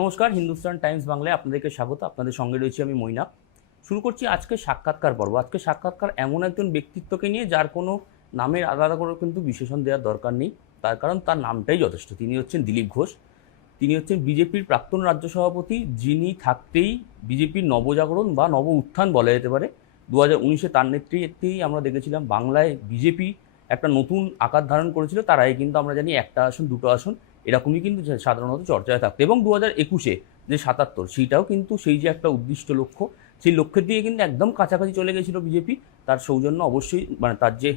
নমস্কার, হিন্দুস্তান টাইমস বাংলায় আপনাদেরকে স্বাগত। আপনাদের সঙ্গে রয়েছি আমি মৈনাক। শুরু করছি আজকে সাক্ষাৎকার পর্ব। আজকে সাক্ষাৎকার এমন একজন ব্যক্তিত্বকে নিয়ে যার কোনো নামের আলাদা করে কিন্তু বিশেষণ দেওয়ার দরকার নেই, তার কারণ তার নামটাই যথেষ্ট। তিনি হচ্ছেন দিলীপ ঘোষ। তিনি হচ্ছেন বিজেপির প্রাক্তন রাজ্য সভাপতি, যিনি থাকতেই বিজেপির নবজাগরণ বা নব উত্থান বলা যেতে পারে। 2019-এ তার নেতৃত্বেই আমরা দেখেছিলাম বাংলায় বিজেপি একটা নতুন আকার ধারণ করেছিল। তার আগে কিন্তু আমরা জানি একটা আসন দুটো আসন এরকমই কিন্তু সাধারণত চর্চায় থাকতো, এবং 2021-এ যে 77 সেইটাও কিন্তু সেই যে একটা উদ্দিষ্ট লক্ষ্য, সেই লক্ষ্যের দিকে কিন্তু একদম কাছাকাছি চলে গেছিল বিজেপি। তার সৌজন্য অবশ্যই তার যে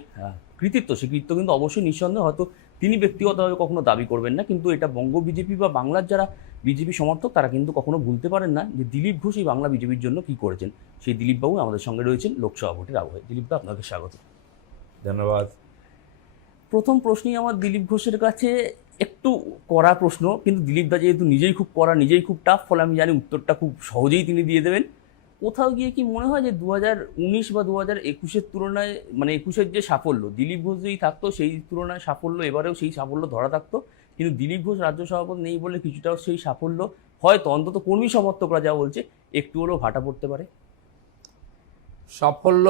কৃতিত্ব, সেই কৃতিত্ব কিন্তু অবশ্যই নিঃসন্দেহে হয়তো তিনি ব্যক্তিগতভাবে কখনো দাবি করবেন না, কিন্তু এটা বঙ্গ বিজেপি বা বাংলার যারা বিজেপি সমর্থক তারা কিন্তু কখনো ভুলতে পারেন না যে দিলীপ ঘোষ এই বাংলা বিজেপির জন্য কী করেছেন। সেই দিলীপবাবু আমাদের সঙ্গে রয়েছেন লোকসভা ভোটের আবহে। দিলীপদা, আপনাকে স্বাগত। ধন্যবাদ। প্রথম প্রশ্নই আমার দিলীপ ঘোষের কাছে একটু কড়া প্রশ্ন, কিন্তু দিলীপদা যেহেতু নিজেই খুব কড়া, নিজেই খুব টাফ, ফলে আমি জানি উত্তরটা খুব সহজেই তিনি দিয়ে দেবেন। কোথাও গিয়ে কি মনে হয় যে 2019 বা 2021-এর তুলনায়, মানে 21-এর যে সাফল্য, দিলীপ ঘোষ যেই থাকতো সেই তুলনায় সাফল্য এবারেও সেই সাফল্য ধরা থাকতো, কিন্তু দিলীপ ঘোষ রাজ্য সভাপতি নেই বলে কিছুটাও সেই সাফল্য হয়তো অন্তত কর্মী সমর্থকরা যা বলছে একটু হলেও ভাটা পড়তে পারে? সাফল্য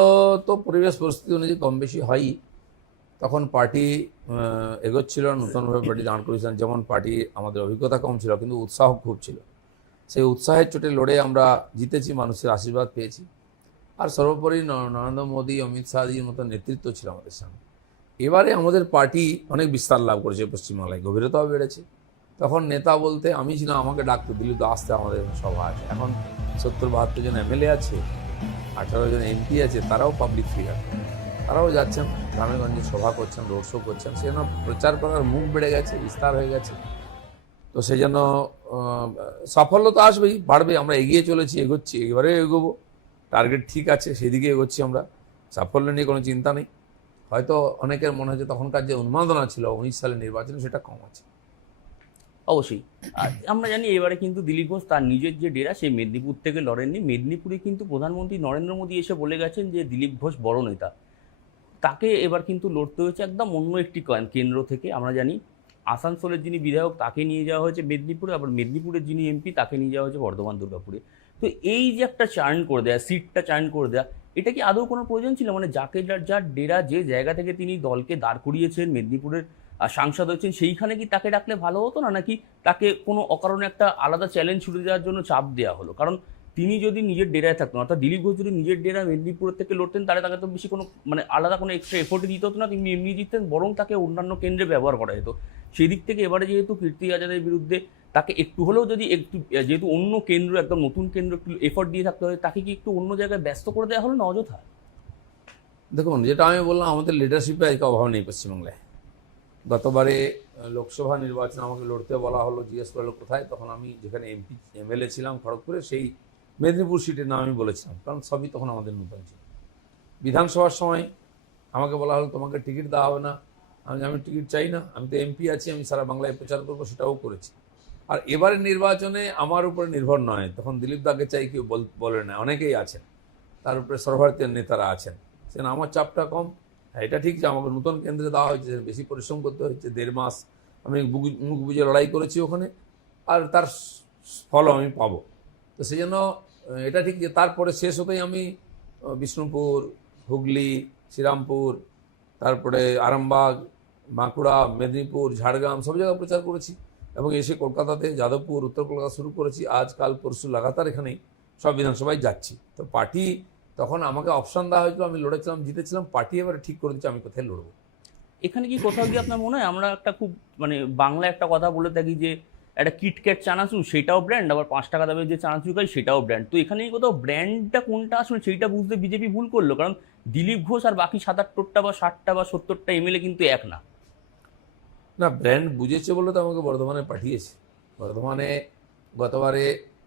তো পরিবেশ পরিস্থিতি অনুযায়ী কম বেশি হয়ই। তখন পার্টি এগোচ্ছিল, নতুনভাবে পার্টি দাঁড় করেছিলেন। যেমন পার্টি আমাদের অভিজ্ঞতা কম ছিল, কিন্তু উৎসাহ খুব ছিল। সেই উৎসাহের চোটে লড়ে আমরা জিতেছি, মানুষের আশীর্বাদ পেয়েছি। আর সর্বোপরি নরেন্দ্র মোদী, অমিত শাহজির মতো নেতৃত্ব ছিল আমাদের সামনে। এবারে আমাদের পার্টি অনেক বিস্তার লাভ করেছে পশ্চিমবাংলায়, গভীরতাও বেড়েছে। তখন নেতা বলতে আমি ছিলাম, আমাকে ডাকতো দিলীপ আসতে, আমাদের সভা আছে। এখন 70-72 জন এমএলএ আছে, 18 জন এমপি আছে, তারাও পাবলিক ফিগার, তারাও যাচ্ছেন গ্রামে গঞ্জে সভা করছেন, রোড শো করছেন। সেজন্য প্রচার করার মুখ বেড়ে গেছে, বিস্তার হয়ে গেছে। তো সেই জন্য সাফল্য তো আসবেই, বাড়বে। আমরা এগিয়ে চলেছি, এগোচ্ছি, এবারে এগোবো। টার্গেট ঠিক আছে, সেদিকে এগোচ্ছি আমরা। সাফল্য নিয়ে কোনো চিন্তা নেই। হয়তো অনেকের মনে হচ্ছে তখনকার যে উন্মাদনা ছিল 19 সালের নির্বাচনে, সেটা কম আছে। অবশ্যই। আর আমরা জানি এবারে কিন্তু দিলীপ ঘোষ তার নিজের যে ডেরা, সেই মেদিনীপুর থেকে লড়েননি। মেদিনীপুরে কিন্তু প্রধানমন্ত্রী নরেন্দ্র মোদী এসে বলে গেছেন যে দিলীপ ঘোষ বড় নেতা। তাকে এবার কিন্তু লড়তে হয়েছে একদম অন্য একটি কেন্দ্র থেকে। আমরা জানি আসানসোলের যিনি বিধায়ক তাকে নিয়ে যাওয়া হয়েছে মেদিনীপুরে, আবার মেদিনীপুরের যিনি এমপি তাকে নিয়ে যাওয়া হয়েছে বর্ধমান দুর্গাপুরে। তো এই যে একটা চার্ন করে দেয়া, সিটটা চার্ন করে দেয়া, এটা কি আদৌ কোনো প্রয়োজন ছিল? মানে যাকে যার ডেরা, যে জায়গা থেকে তিনি দলকে দাঁড় করিয়েছেন, মেদিনীপুরের সাংসদ হয়েছেন, সেইখানে কি তাকে ডাকলে ভালো হতো না, নাকি তাকে কোনো অকারণে একটা আলাদা চ্যালেঞ্জ ছুড়ে দেওয়ার জন্য চাপ দেওয়া হলো? কারণ তিনি যদি নিজের ডেরায় থাকতেন, অর্থাৎ দিলীপ ঘোষ যদি নিজের ডেরা মেদিনীপুরের থেকে লড়তেন, তাহলে তাকে তো বেশি কোনো আলাদা কোনো এক্সট্রা এফোর্টই দিতে হতো না, তিনি এমনি জিততেন, বরং তাকে অন্যান্য কেন্দ্রে ব্যবহার করা যেত। সেই দিক থেকে এবারে যেহেতু কীর্তি আজাদের বিরুদ্ধে তাকে একটু হলেও যদি একটু, যেহেতু অন্য কেন্দ্র, একদম নতুন কেন্দ্র, একটু এফোর্ট দিয়ে থাকতে হয়, তাকে কি একটু অন্য জায়গায় ব্যস্ত করে দেওয়া হলো না অযথা? দেখুন, যেটা আমি বললাম, আমাদের লিডারশিপে আজকে অভাব নেই পশ্চিমবাংলায়। গতবারে লোকসভা নির্বাচনে আমাকে লড়তে বলা হলো, জিজ্ঞেস করলো কোথায়, তখন আমি যেখানে এমপি এমএলএ ছিলাম খড়গপুরে, সেই মেদিনীপুর সিটের নাম আমি বলেছিলাম, কারণ সবই তখন আমাদের নতুন ছিল। বিধানসভার সময় আমাকে বলা হলো তোমাকে টিকিট দেওয়া হবে না। আমি টিকিট চাই না, আমি তো এমপি আছি, আমি সারা বাংলায় প্রচার করবো, সেটাও করেছি। আর এবারের নির্বাচনে আমার উপরে নির্ভর নয়, তখন দিলীপ দাকে চাই কেউ বলে না, অনেকেই আছেন, তার উপরে সর্বভারতীয় নেতারা আছেন, সেখানে আমার চাপটা কম। হ্যাঁ, এটা ঠিক যে আমাকে নতুন কেন্দ্রে দেওয়া হয়েছে, বেশি পরিশ্রম করতে হয়েছে। 1.5 মাস আমি মুখ বুঝে লড়াই করেছি ওখানে, আর তার ফলও আমি পাবো। তো সেই জন্য এটা ঠিক যে তারপরে শেষ হতেই আমি বিষ্ণুপুর, হুগলি, শ্রীরামপুর, তারপরে আরামবাগ, বাঁকুড়া, মেদিনীপুর, ঝাড়গ্রাম সব জায়গায় প্রচার করেছি, এবং এসে কলকাতাতে যাদবপুর, উত্তর কলকাতা শুরু করেছি। আজ কাল পরশু লাগাতার এখানেই সব বিধানসভায় যাচ্ছি। তো পার্টি তখন আমাকে অপশান দেওয়া হয়েছিল, আমি লড়েছিলাম, জিতেছিলাম। পার্টি এবারে ঠিক করে দিচ্ছে আমি কোথায় লড়বো। এখানে কি কোথাও গিয়ে আপনার মনে হয়, আমরা একটা খুব বাংলা একটা কথা বলে থাকি যে একটা কিটক্যাট চানাচুর সেটাও ব্র্যান্ড, আবার 5 টাকা দামের যে চানাচুর খাই সেটাও ব্র্যান্ড। তো এখানে কোথাও ব্র্যান্ডটা কোনটা আসলে সেইটা বুঝতে বিজেপি ভুল করলো? কারণ দিলীপ ঘোষ আর বাকি 77টা বা 60টা বা 70টা এমএলএ কিন্তু এক না। না, ব্র্যান্ড বুঝেছে বলে তো আমাকে বর্ধমানে পাঠিয়েছে। বর্ধমানে গতবারে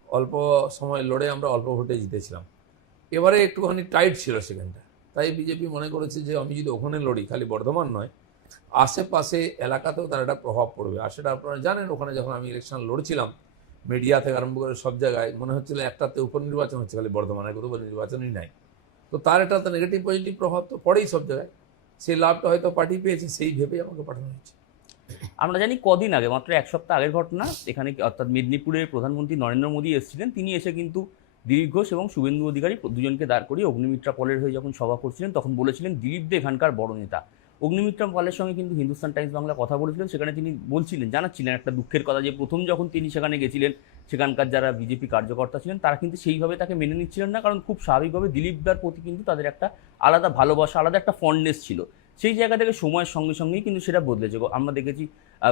অল্প সময় লড়ে আমরা অল্প ভোটে জিতেছিলাম। এবারে একটুখানি টাইট ছিল সেখানটা, তাই বিজেপি মনে করেছে যে আমি যদি ওখানে লড়ি, খালি বর্ধমান নয়, আশেপাশে এলাকাতেও তার একটা প্রভাব পড়বে। আর সেটা আপনারা জানেন, ওখানে যখন আমি ইলেকশন লড়ছিলাম, মিডিয়া থেকে আরম্ভ করে সব জায়গায় মনে হচ্ছিল একটাতে উপনির্বাচন হচ্ছে, খালি বর্ধমানে কোনো নির্বাচনই নাই। তো তার একটা তো নেগেটিভ পজিটিভ প্রভাব তো পড়েই সব জায়গায়। সেই লাভটা হয়তো পার্টি পেয়েছে, সেই ভেবেই আমাকে পাঠানো হয়েছে। আমরা জানি কদিন আগে, মাত্র এক সপ্তাহ আগের ঘটনা, এখানে অর্থাৎ মেদিনীপুরের প্রধানমন্ত্রী নরেন্দ্র মোদী এসেছিলেন। তিনি এসে কিন্তু দিলীপ ঘোষ এবং শুভেন্দু অধিকারী দুজনকে দাঁড় করিয়ে অগ্নিমিত্রা পলের হয়ে যখন সভা করছিলেন, তখন বলেছিলেন দিলীপ দে এখানকার বড় নেতা। অগ্নিমিত্রা পলের সঙ্গে কিন্তু হিন্দুস্তান টাইমস বাংলা কথা বলেছিলেন। সেখানে তিনি বলছিলেন, জানাচ্ছিলেন একটা দুঃখের কথা, যে প্রথম যখন তিনি সেখানে গেছিলেন, সেখানকার যারা বিজেপি কার্যকর্তা ছিলেন তারা কিন্তু সেইভাবে তাকে মেনে নিচ্ছিলেন না, কারণ খুব স্বাভাবিকভাবে দিলীপ দার প্রতি কিন্তু তাদের একটা আলাদা ভালোবাসা, আলাদা একটা ফন্ডনেস ছিল। সেই জায়গা থেকে সময়ের সঙ্গে সঙ্গেই কিন্তু সেটা বদলেছে। আমরা দেখেছি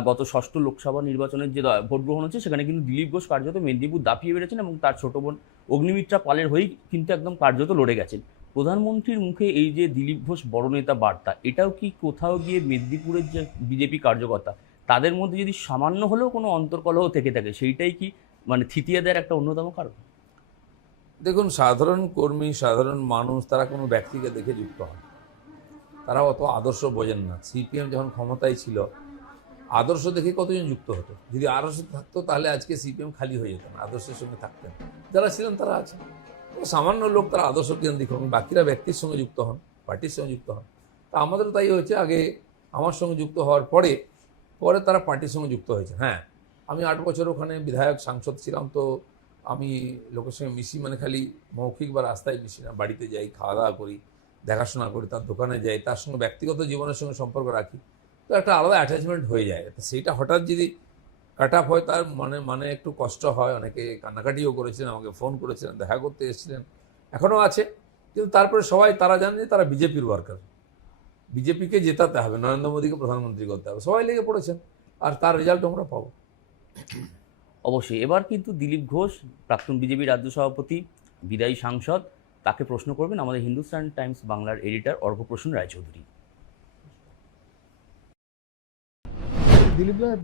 গত ষষ্ঠ লোকসভা নির্বাচনের যে ভোট গ্রহণ হচ্ছে, সেখানে কিন্তু দিলীপ ঘোষ কার্যত মেদিনীপুর দাপিয়ে বেড়েছেন এবং তার ছোট বোন অগ্নিমিত্রা পালের হয়েই কিন্তু একদম কার্যত লড়ে গেছেন। প্রধানমন্ত্রীর মুখে এই যে দিলীপ ঘোষ বড় নেতা বার্তা, এটাও কি কোথাও গিয়ে মেদিনীপুরের যে বিজেপি কার্যকর্তা তাদের মধ্যে যদি সামান্য হলেও কোনো অন্তর্কলহ থেকে থাকে, সেইটাই কি মানে থিতিয়ে দেওয়ার একটা অন্যতম কারণ? দেখুন, সাধারণ কর্মী, সাধারণ মানুষ তারা কোনো ব্যক্তিকে দেখে যুক্ত হয়, তারা অত আদর্শ বোঝেন না। সিপিএম যখন ক্ষমতায় ছিল, আদর্শ দেখে কতজন যুক্ত হতো? যদি আদর্শ থাকতো তাহলে আজকে সিপিএম খালি হয়ে যেত না, আদর্শের সঙ্গে থাকতেন যারা ছিলেন তারা আছেন। সামান্য লোক তারা আদর্শ কেন্দ্রিক হন, বাকিরা ব্যক্তির সঙ্গে যুক্ত হন, পার্টির সঙ্গে যুক্ত হন। তা আমাদেরও তাই হয়েছে, আগে আমার সঙ্গে যুক্ত হওয়ার পরে পরে তারা পার্টির সঙ্গে যুক্ত হয়েছে। হ্যাঁ, আমি 8 বছর ওখানে বিধায়ক সাংসদ ছিলাম, তো আমি লোকের সঙ্গে মিশি, মানে খালি মৌখিক বা রাস্তায় মিশি না, বাড়িতে যাই, খাওয়া দাওয়া করি, দেখাশোনা করি, তার দোকানে যাই, তার সঙ্গে ব্যক্তিগত জীবনের সঙ্গে সম্পর্ক রাখি, তো একটা আলাদা অ্যাটাচমেন্ট হয়ে যায়। তো সেইটা হঠাৎ যদি কাট আপ হয়, তার মানে একটু কষ্ট হয়। অনেকে কান্নাকাটিও করেছিলেন, আমাকে ফোন করেছিলেন, দেখা করতে এসেছিলেন, এখনও আছে। কিন্তু তারপরে সবাই তারা জানে যে তারা বিজেপির ওয়ার্কার, বিজেপিকে জেতাতে হবে, নরেন্দ্র মোদীকে প্রধানমন্ত্রী করতে হবে, সবাই লেগে পড়েছেন, আর তার রেজাল্ট আমরা পাবো। অবশ্যই। এবার কিন্তু দিলীপ ঘোষ, প্রাক্তন বিজেপি রাজ্য সভাপতি, বিদায়ী সাংসদ, তাকে প্রশ্ন করবেন আমাদের হিন্দুস্তান টাইমস বাংলার এডিটর অর্ঘপ্রসূন রায়চৌধুরী। দিলীপ রায়,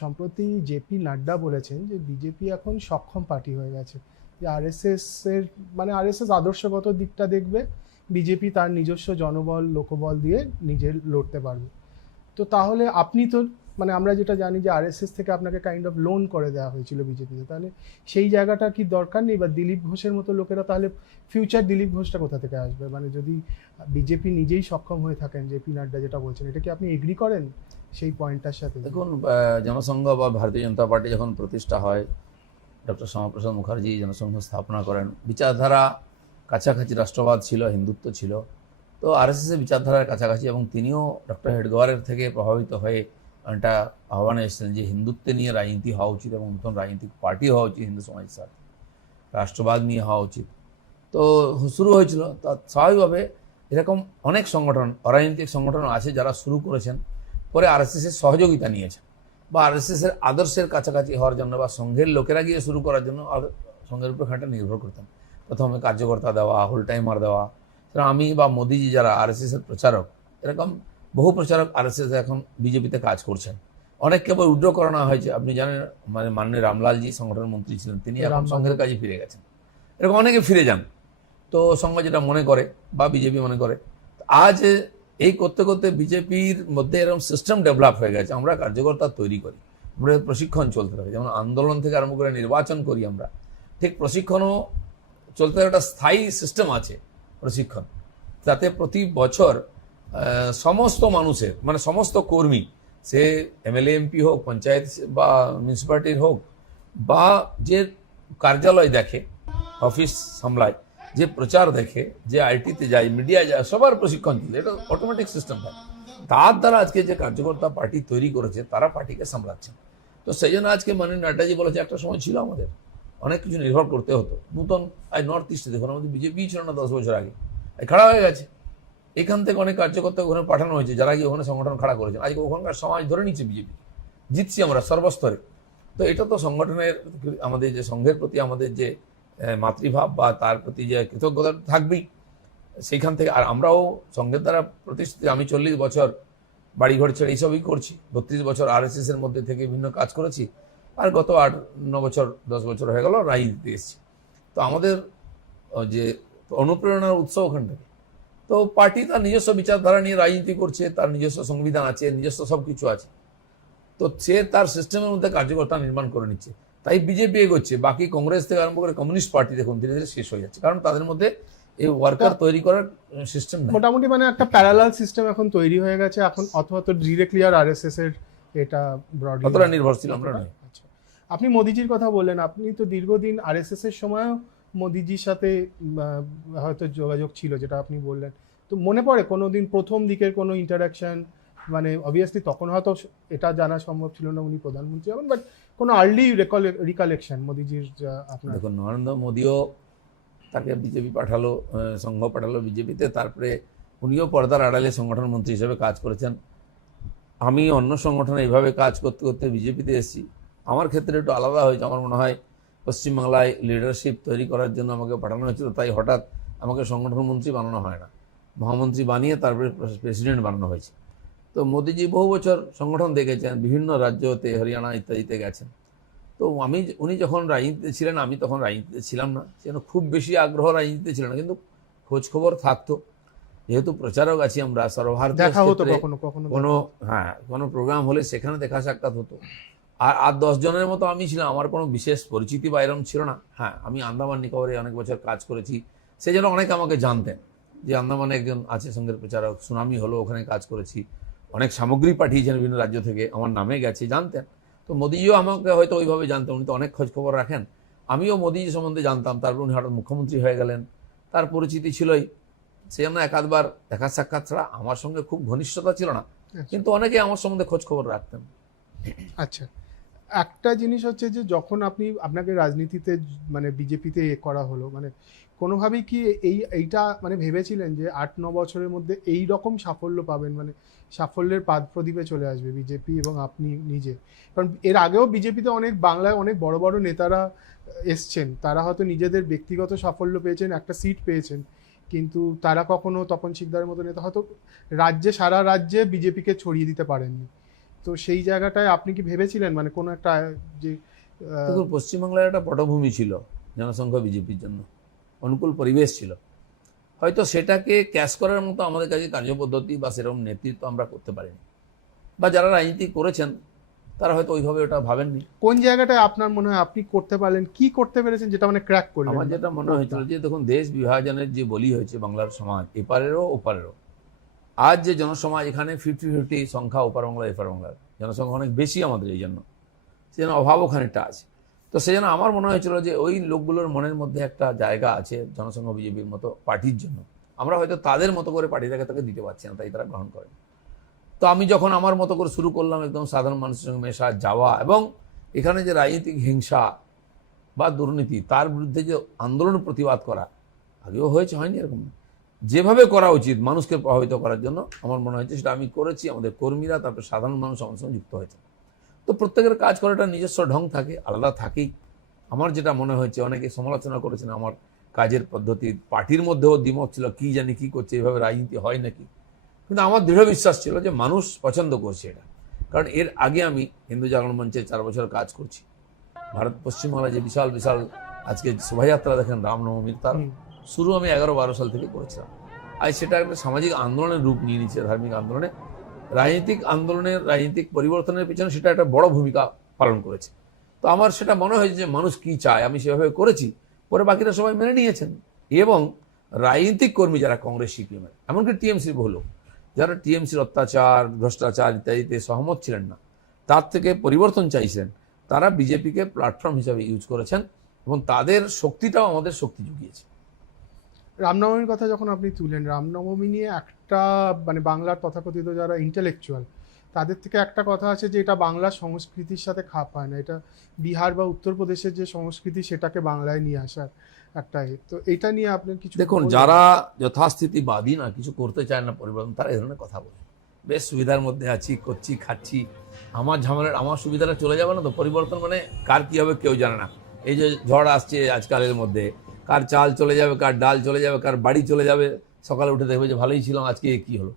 সম্প্রতি জেপি নাড্ডা বলেছেন যে বিজেপি এখন সক্ষম পার্টি হয়ে গেছে, যে আরএসএস এর মানে আরএসএস আদর্শগত দিকটা দেখবে, বিজেপি তার নিজস্ব জনবল লোকবল দিয়ে নিজে লড়তে পারবে। তো তাহলে আপনি তো মানে আমরা যেটা জানি যে আরএসএস থেকে আপনাকে কাইন্ড অফ লোন করে দেওয়া হয়েছিল বিজেপিতে, তাহলে সেই জায়গাটা কি দরকার নেই? বা দিলীপ ঘোষের মতো লোকেরা তাহলে ফিউচার দিলীপ ঘোষটা কোথা থেকে আসবে? মানে যদি বিজেপি নিজেই সক্ষম হয়ে থাকেন, জেপি নাড্ডা যেটা বলছেন, এটা কি আপনি এগ্রি করেন সেই পয়েন্টটার সাথে? দেখুন, জনসংঘ বা ভারতীয় জনতা পার্টি যখন প্রতিষ্ঠা হয়, ডক্টর শ্যামাপ্রসাদ মুখার্জি জনসংঘ স্থাপনা করেন, বিচারধারা কাছাকাছি, রাষ্ট্রবাদ ছিল, হিন্দুত্ব ছিল, তো আরএসএসের বিচারধারার কাছাকাছি, এবং তিনিও ডক্টর হেডগেওয়ারের থেকে প্রভাবিত হয়ে একটা আহ্বানে এসেছিলেন যে হিন্দুত্ব নিয়ে রাজনীতি হওয়া উচিত এবং নতুন রাজনৈতিক পার্টি হওয়া উচিত, হিন্দু সমাজের সাথে রাষ্ট্রবাদ নিয়ে হওয়া উচিত। তো শুরু হয়েছিল। তা স্বাভাবিকভাবে এরকম অনেক সংগঠন, অরাজনৈতিক সংগঠন আছে যারা শুরু করেছেন, পরে আরএসএসের সহযোগিতা নিয়েছেন, বা আরএসএসের আদর্শের কাছাকাছি হওয়ার জন্য, বা সংঘের লোকেরা গিয়ে শুরু করার জন্য সংঘের উপর খানিকটা নির্ভর করতেন। প্রথমে কার্যকর্তা দেওয়া, হোল টাইমার দেওয়া। সেটা আমি বা মোদিজি যারা আরএসএসের প্রচারক, এরকম বহু প্রচারক আরএসএস এখন বিজেপিতে কাজ করছেন। অনেককে আবার উইথড্র করানো হয়েছে। আপনি জানেন, মানে মাননীয় রামলালজি সংগঠন মন্ত্রী ছিলেন, তিনি এখন সংঘের কাজে ফিরে গেছেন। এরকম অনেকে ফিরে যান, তো সংঘ যেটা মনে করে বা বিজেপি মনে করে। আজ এই করতে করতে বিজেপির মধ্যে এরকম সিস্টেম ডেভেলপ হয়ে গেছে, আমরা কার্যকর্তা তৈরি করি, আমরা প্রশিক্ষণ চলতে থাকে, যেমন আন্দোলন থেকে আরম্ভ করে নির্বাচন করি আমরা, ঠিক প্রশিক্ষণও চলতে একটা স্থায়ী সিস্টেম আছে প্রশিক্ষণ, যাতে প্রতি বছর সমস্ত মানুষের, মানে সমস্ত কর্মী, সে এমএলএ এমপি হোক, পঞ্চায়েত বা মিউনিসিপ্যালিটির হোক, বা যে কার্যালয় দেখে, অফিস সামলায়, যে প্রচার দেখে, যে আইটিতে যায়, মিডিয়ায় যায়, সবার প্রশিক্ষণ চলে, এটা অটোমেটিক সিস্টেম হয়। তার দ্বারা আজকে যে কার্যকর্তা পার্টি তৈরি করেছে, তারা পার্টিকে সামলাচ্ছেন। তো সেই জন্য আজকে মাননীয় নাড্ডাজি বলেছে, একটা সময় ছিল আমাদের অনেক কিছু নির্ভর করতে হতো, নতুন নর্থ ইস্টে দেখুন, আমাদের বিজেপি ছিল না 10 বছর আগে, খাড়া হয়ে গেছে। এখান থেকে অনেক কার্যকর্তা ওখানে পাঠানো হয়েছে, যারা গিয়ে ওখানে সংগঠন খাড়া করেছেন। আজকে ওখানকার সমাজ ধরে নিচ্ছে বিজেপি, জিতছি আমরা সর্বস্তরে। তো এটা তো সংগঠনের, আমাদের যে সংঘের প্রতি আমাদের যে মাতৃভাব বা তার প্রতি যে কৃতজ্ঞতা থাকবেই সেইখান থেকে। আর আমরাও সংঘের দ্বারা প্রতিষ্ঠিত, আমি 40 বছর বাড়িঘর ছেড়ে এইসবই করছি, 32 বছর আরএসএস এর মধ্যে থেকে বিভিন্ন কাজ করেছি, আর গত 8-9 বছর 10 বছর হয়ে গেল রাজনীতিতে এসেছি। তো আমাদের যে অনুপ্রেরণার উৎস ওখান থেকে। তো পার্টি তার নিজস্ব বিচারধারা নিয়ে রাজনীতি করছে, তার নিজস্ব সংবিধান আছে, নিজস্ব সব কিছু আছে, তো সে তার সিস্টেমের মধ্যে কার্যকর্তা নির্মাণ করে নিচ্ছে। তাই বিজেপি এগোচ্ছে, বাকি কংগ্রেস থেকে আরম্ভ করে কমিউনিস্ট পার্টি দেখুন ধীরে ধীরে শেষ হয়ে যাচ্ছে, কারণ তাদের মধ্যে এই ওয়ার্কার তৈরি করার সিস্টেম নেই। মোটামুটি মানে একটা প্যারালাল সিস্টেম এখন তৈরি হয়ে গেছে এখন, অথবা তো ডিরেক্টলি আর আরএসএস এর এটা ব্রডলি কতটা নির্ভরশীল আমরা নই। আচ্ছা, আপনি মোদিজির কথা বললেন, আপনি তো দীর্ঘদিন আরএসএস এর সময়ও মোদিজির সাথে হয়তো যোগাযোগ ছিল, যেটা আপনি বললেন। তো মনে পড়ে কোনোদিন প্রথম দিকের কোনো ইন্টারাকশন, মানে অবভিয়াসলি তখন হয়তো এটা জানা সম্ভব ছিল না উনি প্রধানমন্ত্রী হবেন, বাট কোনো আর্লি রিকালেকশন মোদিজির আপনার? দেখুন, নরেন্দ্র মোদিও তাকে বিজেপি পাঠালো, সংঘ পাঠালো বিজেপিতে, তারপরে উনিও পর্দার আড়ালে সংগঠন মন্ত্রী হিসেবে কাজ করেছেন। আমি অন্য সংগঠনে এইভাবে কাজ করতে করতে বিজেপিতে এসেছি। আমার ক্ষেত্রে একটু আলাদা হয়েছে। আমার মনে হয় পশ্চিমবাংলায় লিডারশিপ তৈরি করার জন্য আমাকে পাঠানো হয়েছিল, তাই হঠাৎ আমাকে সংগঠন মন্ত্রী বানানো হয় না, মহামন্ত্রী বানিয়ে তারপরে প্রেসিডেন্ট বানানো হয়েছে। তো মোদিজি বহু বছর সংগঠন দেখেছেন, বিভিন্ন রাজ্যতে, হরিয়ানা ইত্যাদিতে গেছেন। তো উনি যখন রাজনীতিতে ছিলেন, আমি তখন রাজনীতিতে ছিলাম না, সেজন্য খুব বেশি আগ্রহ রাজনীতিতে ছিল না, কিন্তু খোঁজ খবর থাকতো। যেহেতু প্রচারক আছি আমরা, সর্বভারতীয় দেখা হতো ক্ষেত্রে কখনো কখনো? কোনো প্রোগ্রাম হলে সেখানে দেখা সাক্ষাৎ হতো। আর 10 জনের মতো আমি ছিলাম, আমার কোনো বিশেষ পরিচিতি বা এরম ছিল না। হ্যাঁ, আমি আন্দামান নিকোবরে অনেক বছর কাজ করেছি, সেই জন্য অনেকে আমাকে জানতেন যে আন্দামানে একজন আছে সঙ্গের প্রচারক, সুনামি হলো, ওখানে কাজ করেছি, অনেক সামগ্রী পাঠিয়েছেন বিভিন্ন রাজ্য থেকে, আমার নামে গেছে, জানতেন। তো মোদিজিও আমাকে হয়তো ওইভাবে জানতেন, উনি তো অনেক খোঁজ খবর রাখেন। আমিও মোদিজি সম্বন্ধে জানতাম। তারপর উনি হঠাৎ মুখ্যমন্ত্রী হয়ে গেলেন, তার পরিচিতি ছিলই, সেই জন্য একাধবার দেখা সাক্ষাৎ ছাড়া আমার সঙ্গে খুব ঘনিষ্ঠতা ছিল না, কিন্তু অনেকে আমার সম্বন্ধে খোঁজ খবর রাখতেন। আচ্ছা, একটা জিনিস হচ্ছে যে যখন আপনাকে রাজনীতিতে মানে বিজেপিতে করা হলো, মানে কোনোভাবেই কি এইটা মানে ভেবেছিলেন যে 8-9 বছরের মধ্যে এই রকম সাফল্য পাবেন, মানে সাফল্যের পাদ প্রদীপে চলে আসবে বিজেপি এবং আপনি নিজে? কারণ এর আগেও বিজেপিতে বাংলায় অনেক বড় বড় নেতারা এসছেন, তারা হয়তো নিজেদের ব্যক্তিগত সাফল্য পেয়েছেন, একটা সিট পেয়েছেন, কিন্তু তারা কখনো তপন শিকদারের মতো নেতা হয়তো সারা রাজ্যে বিজেপিকে ছড়িয়ে দিতে পারেননি। তো সেই জায়গাটায় আপনি কি ভেবেছিলেন মানে কোনো একটা যে দেখুন, পশ্চিমবাংলার একটা পটভূমি ছিল জনসংখ্যা বিজেপির জন্য, অনুকূল পরিবেশ ছিল, হয়তো সেটাকে ক্যাশ করার মতো আমাদের কাছে কার্যপদ্ধতি বা সেরকম নেতৃত্ব আমরা করতে পারিনি, বা যারা রাজনীতি করেছেন তারা হয়তো ওইভাবে ওটা ভাবেননি। কোন জায়গাটায় আপনার মনে হয় আপনি করতে পারলেন, কি করতে পেরেছেন যেটা মানে ক্র্যাক করলেন? আমার যেটা মনে হয়েছিল যে দেখুন, দেশ বিভাজনের যে বলি হয়েছে বাংলার সমাজ, এপারেরও ওপারেরও, আজ যে জনসমাজ এখানে 50-50 সংখ্যা, ওপার বাংলা এপার বাংলার জনসংখ্যা অনেক বেশি আমাদের, এই জন্য সেজন্য অভাবও খানিকটা আছে। তো সেই জন্য আমার মনে হয়েছিল যে ওই লোকগুলোর মনের মধ্যে একটা জায়গা আছে জনসংঘ বিজেপির মতো পার্টির জন্য, আমরা হয়তো তাদের মতো করে পার্টিটাকে তাকে দিতে পারছি না, তাই তারা গ্রহণ করে। তো আমি যখন আমার মতো করে শুরু করলাম একদম সাধারণ মানুষের সঙ্গে মেশা, যাওয়া, এবং এখানে যে রাজনৈতিক হিংসা বা দুর্নীতি তার বিরুদ্ধে যে আন্দোলন প্রতিবাদ করা, আগেও হয়েছে, হয়নি এরকম না, যেভাবে করা উচিত মানুষকে প্রভাবিত করার জন্য আমার মনে হয়েছে সেটা আমি করেছি। আমাদের কর্মীরা, তারপর সাধারণ মানুষ আমার সঙ্গে যুক্ত হয়েছে। তো প্রত্যেকের কাজ করাটা নিজস্ব ঢং থাকে, আলাদা থাকেই। আমার যেটা মনে হয়েছে, অনেকে সমালোচনা করেছেন আমার কাজের পদ্ধতি, পার্টির মধ্যেও দ্বিমত ছিল, কি জানি কি করছে, এভাবে রাজনীতি হয় নাকি, কিন্তু আমার দৃঢ় বিশ্বাস ছিল যে মানুষ পছন্দ করছে এটা। কারণ এর আগে আমি হিন্দু জাগরণ মঞ্চে 4 বছর কাজ করছি। ভারত পশ্চিমবাংলায় যে বিশাল বিশাল আজকে শোভাযাত্রা দেখেন রামনবমীর, তার শুরু আমি 11-12 সাল থেকে করেছিলাম। আজ সেটা একটা সামাজিক আন্দোলনের রূপ নিয়ে নিচ্ছে, ধার্মিক আন্দোলনে, রাজনৈতিক আন্দোলনের, রাজনৈতিক পরিবর্তনের পিছনে সেটা একটা বড় ভূমিকা পালন করেছে। তো আমার সেটা মনে হয়েছে যে মানুষ কি চায়, আমি সেভাবে করেছি, পরে বাকিরা সবাই মেনে নিয়েছেন। এবং রাজনৈতিক কর্মী যারা কংগ্রেস, সিপিএম, এমনকি টিএমসির বহু লোক যারা টিএমসির অত্যাচার, ভ্রষ্টাচার ইত্যাদিতে সহমত ছিলেন না, তার থেকে পরিবর্তন চাইছেন, তারা বিজেপিকে প্ল্যাটফর্ম হিসাবে ইউজ করেছেন এবং তাদের শক্তিটাও আমাদের শক্তি জুগিয়েছে। রামনবমীর কথা যখন আপনি তুলেন, রামনবমী নিয়ে একটা মানে বাংলার তথাকথিত যারা ইন্টেলেকচুয়াল, তাদের থেকে একটা কথা আছে যে এটা বাংলার সংস্কৃতির সাথে খাপ হয় না, এটা বিহার বা উত্তরপ্রদেশের যে সংস্কৃতি সেটাকে বাংলায় নিয়ে আসার একটা। তো এটা নিয়ে আপনি কিছু দেখুন, যারা যথাস্থিতিবাদী না, কিছু করতে চায় না পরিবর্তন, তারা এই ধরনের কথা বলে। বেশ সুবিধার মধ্যে আছি, করছি, খাচ্ছি, আমার ঝামেলার, আমার সুবিধাটা চলে যাবে না তো, পরিবর্তন মানে কার কি হবে কেউ জানে না। এই যে ঝড় আসছে আজকালের মধ্যে, কার চাল চলে যাবে, কার ডাল চলে যাবে, কার বাড়ি চলে যাবে, সকালে উঠে দেখবে যে ভালোই ছিলাম, আজকে কি হলো।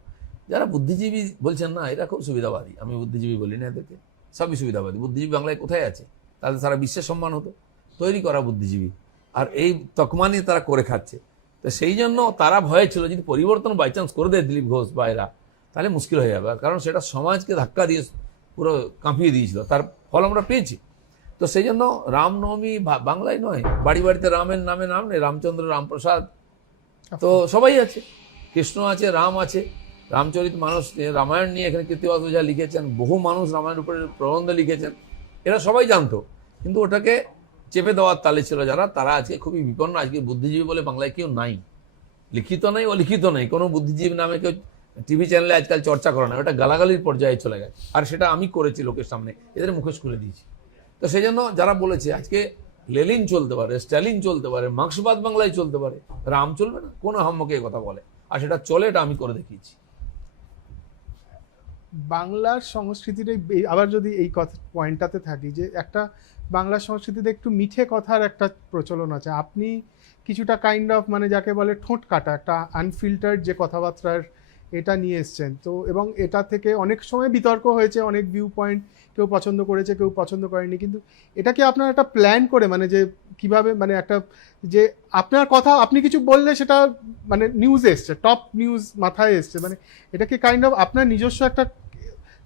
যারা বুদ্ধিজীবী বলছেন না, এরা খুব সুবিধাবাদী। আমি বুদ্ধিজীবী বলি না এদেরকে, সবই সুবিধাবাদী। বুদ্ধিজীবী বাংলায় কোথায় আছে? তাদের সারা বিশ্বের সম্মান হতো, তৈরি করা বুদ্ধিজীবী, আর এই তকমা নিয়ে তারা করে খাচ্ছে। তো সেই জন্য তারা ভয়ে ছিল যদি পরিবর্তন বাই চান্স করে দেয় দিলীপ ঘোষ বা এরা, তাহলে মুশকিল হয়ে যাবে, কারণ সেটা সমাজকে ধাক্কা দিয়ে পুরো কাঁপিয়ে দিয়েছিল, তার ফল আমরা পেয়েছি। তো সেই জন্য রামনবমী বাংলায় নয়, বাড়ি বাড়িতে রামের নামে নাম নেই, রামচন্দ্র, রামপ্রসাদ, তো সবাই আছে, কৃষ্ণ আছে, রাম আছে, রামচরিত মানস নিয়ে, রামায়ণ নিয়ে এখানে কৃত্তিবাস ওঝা লিখেছেন, বহু মানুষ রামায়ণের উপরে প্রবন্ধ লিখেছেন, এরা সবাই জানতো, কিন্তু ওটাকে চেপে দেওয়ার তালে ছিল যারা, তারা আজকে খুবই বিপন্ন। আজকে বুদ্ধিজীবী বলে বাংলায় কেউ নাই, লিখিত নেই, অলিখিত নেই, কোনো বুদ্ধিজীবী নামে কেউ টিভি চ্যানেলে আজকাল চর্চা করে না, ওটা গালাগালির পর্যায়ে চলে গেছে। আর সেটা আমি করেছি লোকের সামনে, এদের মুখোশ খুলে দিয়েছি। তো সেই জন্য যারা বলেছে আজকে লেলিন চলতে পারে, স্ট্যালিন চলতে পারে, মার্ক্সবাদ বাংলায় চলতে পারে, রাম চলবে না, কোনো হাম্মকে কথা বলে, আর সেটা চলে, এটা আমি করে দেখিয়েছি। বাংলার সংস্কৃতির আবার যদি এই কথা পয়েন্টটাতে থাকি, যে একটা বাংলার সংস্কৃতিতে একটু মিঠে কথার একটা প্রচলন আছে, আপনি কিছুটা কাইন্ড অফ মানে যাকে বলে ঠোঁট কাটা, একটা আনফিল্টার্ড যে কথাবার্তার এটা নিয়ে এসছেন। তো এবং এটা থেকে অনেক সময় বিতর্ক হয়েছে, অনেক ভিউ পয়েন্ট, কেউ পছন্দ করেছে, কেউ পছন্দ করেনি, কিন্তু এটা কি আপনার একটা প্ল্যান করে, মানে যে কিভাবে, মানে একটা যে আপনার কথা আপনি কিছু বললে সেটা মানে নিউজ এসছে, টপ নিউজ মাথায় এসছে, মানে এটা কি কাইন্ড অফ আপনার নিজস্ব একটা,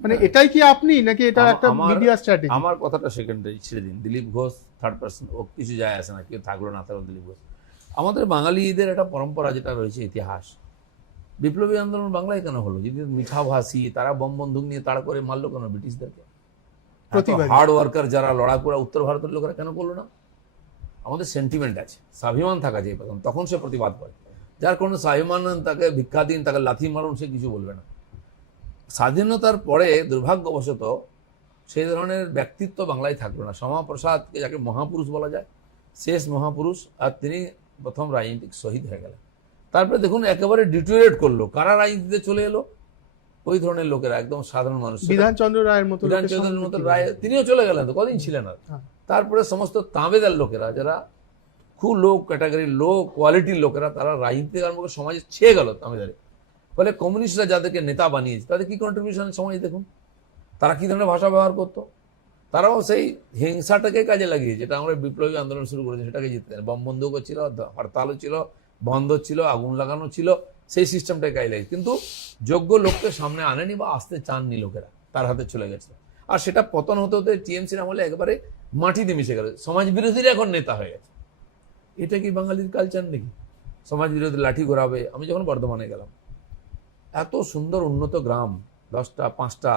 মানে এটাই কি আপনি, নাকি এটা একটা মিডিয়া স্ট্র্যাটেজি? আমার কথাটা সেকেন্ডারি, ছেড়ে দিন। দিলীপ ঘোষ থার্ড পার্সন, ও কিছু যায় আসে না, কেউ থাকলো না থাকলো দিলীপ ঘোষ। আমাদের বাঙালিদের একটা পরম্পরা যেটা রয়েছে, ইতিহাস, বিপ্লবী আন্দোলন বাংলায় কেন হলো? যদি মিঠাভাষী, তারা বম বন্দুক নিয়ে তাড়া করে মারলো কেন ব্রিটিশদেরকে? হার্ড ওয়ার্কার যারা লড়াকুড়া উত্তর ভারতের লোকেরা কেন করলো না? আমাদের সেন্টিমেন্ট আছে, স্বাভিমান থাকা যায়, তখন সে প্রতিবাদ করে। যার কোনো স্বাভিমান তাকে ভিক্ষা দিন, তাকে লাথি মারুন, সে কিছু বলবে না। স্বাধীনতার পরে দুর্ভাগ্যবশত সেই ধরনের ব্যক্তিত্ব বাংলায় থাকলো না। শ্যামাপ্রসাদকে, যাকে মহাপুরুষ বলা যায়, শেষ মহাপুরুষ, আর তিনি প্রথম রাজনীতিক শহীদ হয়ে গেলেন। তারপরে দেখুন একেবারে ডিটোরিয়েট করলো, কারা রাজনীতিতে চলে এলো? ওই ধরনের লোকেরা, একদম সাধারণ মানুষ। বিধানচন্দ্র রায়ের মতো, বিধানচন্দ্রের মতো রায়, তিনিও চলে গেলেন, তো কদিন ছিলেন আর। তারপরে সমস্ত তাঁবেদার লোকেরা, যারা খুব লো ক্যাটাগরির, লো কোয়ালিটির লোকেরা, তারা রাজনীতি সমাজে ছেয়ে গেল তাঁবেদারে। ফলে কমিউনিস্টরা যাদেরকে নেতা বানিয়েছে, তাদের কি কন্ট্রিবিউশন সমাজ দেখুন, তারা কি ধরনের ভাষা ব্যবহার করতো। তারাও সেই হিংসাটাকে কাজে লাগিয়ে, যেটা আমরা বিপ্লবী আন্দোলন শুরু করেছি, সেটাকে জিততেন। বম বন্দুকও ছিল, হরতালও ছিল, বন্ধ ছিল, আগুন লাগানো ছিল, সেই সিস্টেমটাই কাজে লাগে। কিন্তু যোগ্য লোককে সামনে আনেনি বা আসতে চাননি লোকেরা, তার হাতে চলে গেছে। আর সেটা পতন হতে হতে টিএমসির আমলে একেবারে মাটিতে মিশে গেল, সমাজ বিরোধীরা এখন নেতা হয়ে গেছে। এটা কি বাঙালির কালচার নাকি? সমাজ বিরোধী লাঠি ঘোরাবে। আমি যখন বর্ধমানে গেলাম, এত সুন্দর উন্নত গ্রাম, 10টা 5টা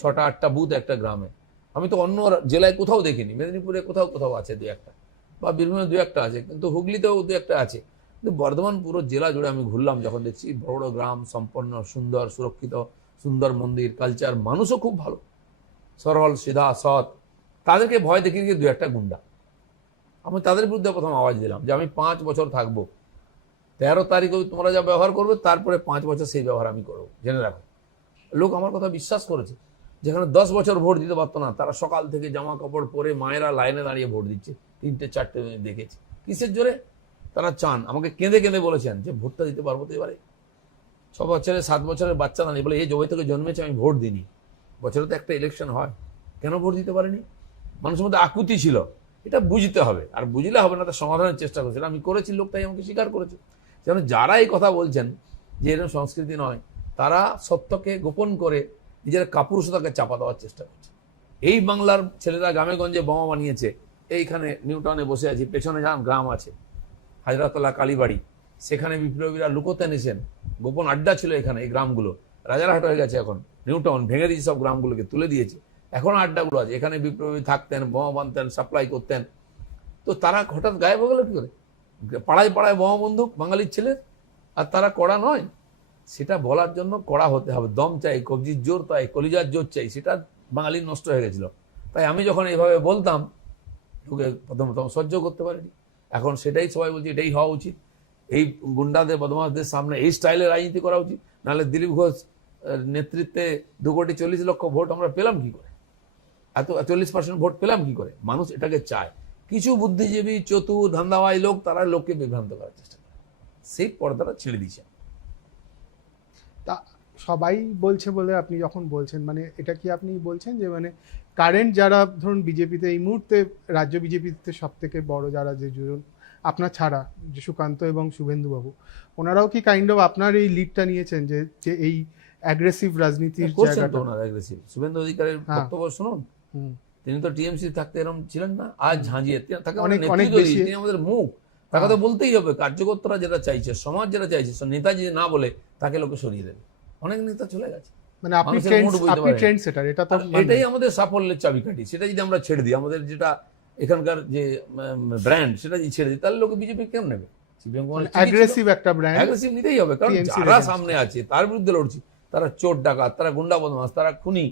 6টা 8টা বুথ একটা গ্রামে, আমি তো অন্য জেলায় কোথাও দেখিনি। মেদিনীপুরে কোথাও কোথাও আছে 2-1টা, বা বীরভূমে 2-1টা আছে, কিন্তু হুগলিতেও 2-1টা আছে। কিন্তু বর্ধমান পুরো জেলা জুড়ে আমি ঘুরলাম, যখন দেখছি বড় বড় গ্রাম, সম্পন্ন, সুন্দর, সুরক্ষিত, সুন্দর মন্দির, কালচার, মানুষও খুব ভালো, সরল, সিধা, সৎ। তাদেরকে ভয় দেখিয়ে দিয়ে 2-1টা গুন্ডা। আমি তাদের বিরুদ্ধে প্রথম আওয়াজ দিলাম যে আমি 5 বছর থাকবো, 13 তারিখে তোমরা যা ব্যবহার করবে, তারপরে 5 বছর সেই ব্যবহার আমি করবো, জেনে রাখো। লোক আমার কথা বিশ্বাস করেছে। যেখানে 10 বছর ভোট দিতে পারতো না, তারা সকাল থেকে জামা কাপড় পরে মায়েরা লাইনে দাঁড়িয়ে ভোট দিচ্ছে। 3টে 4টে দেখেছি। কিসের জোরে? তারা চান, আমাকে কেঁদে কেঁদে বলেছেন যে ভোটটা দিতে পারবো তো এবারে। 6 বছরের 7 বছরের বাচ্চা দাঁড়িয়ে বলে, এই জবে থেকে জন্মেছে আমি ভোট দিইনি। বছরে তো একটা ইলেকশন হয়, কেন ভোট দিতে পারিনি? মানুষের মধ্যে আকুতি ছিল, এটা বুঝতে হবে। আর বুঝলে হবে না, তার সমাধানের চেষ্টা করছে, আমি করেছি, লোক তাই আমাকে স্বীকার করেছে। যেন যারা এই কথা বলছেন যে এরকম সংস্কৃতি নয়, তারা সত্যকে গোপন করে নিজের কাপুরুষতাকে চাপা দেওয়ার চেষ্টা করছে। এই বাংলার ছেলেরা গ্রামে গঞ্জে বোমা বানিয়েছে। এইখানে নিউটাউনে বসে আছি, পেছনে যান গ্রাম আছে, হাজরাতলা, কালীবাড়ি, সেখানে বিপ্লবীরা লুকোতে এনেছেন, গোপন আড্ডা ছিল এখানে। এই গ্রামগুলো রাজারহাট হয়ে গেছে এখন, নিউটাউন ভেঙে দিয়েছে, সব গ্রামগুলোকে তুলে দিয়েছে। এখন আড্ডাগুলো আছে, এখানে বিপ্লবী থাকতেন, বোমা বানতেন, সাপ্লাই করতেন। তো তারা হঠাৎ গায়েব হয়ে গেল কি করে? পাড়ায় পাড়ায় বোমা বন্দুক বাঙালির ছেলের, আর তারা কড়া নয়। সেটা বলার জন্য কড়া হতে হবে, দম চাই, কবজির জোর চাই, কলিজার জোর চাই। সেটা বাঙালির নষ্ট হয়ে গেছিল। তাই আমি যখন এইভাবে বলতাম, লোকে প্রথম সহ্য করতে পারেনি। এখন সেটাই সবাই বলছে, এটাই হওয়া উচিত। এই গুন্ডাদের, বদমাশদের সামনে এই স্টাইলে রাজনীতি করা উচিত। নাহলে দিলীপ ঘোষ নেতৃত্বে 2,40,00,000 ভোট আমরা পেলাম কি করে? এত 40% ভোট পেলাম কি করে? মানুষ এটাকে চায়। কিছু বুদ্ধিজীবী, চতুর, ধান্দাবাজ লোক, তারা লোককে বিভ্রান্ত করার চেষ্টা করে, সেই পর্দাটা ছেড়ে দিয়েছে। তা সবাই বলছে বলে আপনি যখন বলছেন, মানে এটা কি আপনি বলছেন যে মানে কারেন্ট যারা ধরুন বিজেপিতে এই মুহূর্তে, রাজ্য বিজেপিতে সব থেকে বড় যারা, যে দুজন আপনার ছাড়া, যে সুকান্ত এবং শুভেন্দুবাবু, ওনারাও কি কাইন্ড অফ আপনার এই লিডটা নিয়েছেন, যে যে এই অ্যাগ্রেসিভ রাজনীতির জায়গাটা? ওনার অ্যাগ্রেসিভ। শুভেন্দু অধিকারীর বক্তব্য শুনুন, তিনি তো টিএমসি থাকতে এরকম ছিলেন না, আজ ঝাঁঝিয়ে তাকে অনেক বেশি। তিনি আমাদের মুখ, তাকে তো বলতেই হবে। কার্যকর্তারা যেটা চাইছে, সমাজ যেটা চাইছে, নেতাজি না বলে তাকে লোকে সরিয়ে দেবে। অনেক নেতা চলে গেছে। মানে আপনি মানুষের ট্রেন্ড mood বুঝতে আপনি পারে। ট্রেন্ড সেটার, এটা তো আর এটাই আমাদের সাফল্যের চাবিকাঠি। সেটা যদি আমরা ছেড়ে দিই, আমাদের যেটা এখানকার যে ব্র্যান্ড সেটা যদি ছেড়ে দিই, তাহলে লোকে বিজেপি কেন নেবে? সিপিএম অ্যাগ্রেসিভ একটা ব্র্যান্ড অ্যাগ্রেসিভ নিতেই হবে, কারণ TMC যারা against। সামনে আছে তার বিরুদ্ধে লড়ছি, তারা চোর ডাকাত, তারা গুন্ডা বদমাস, তারা খুনি,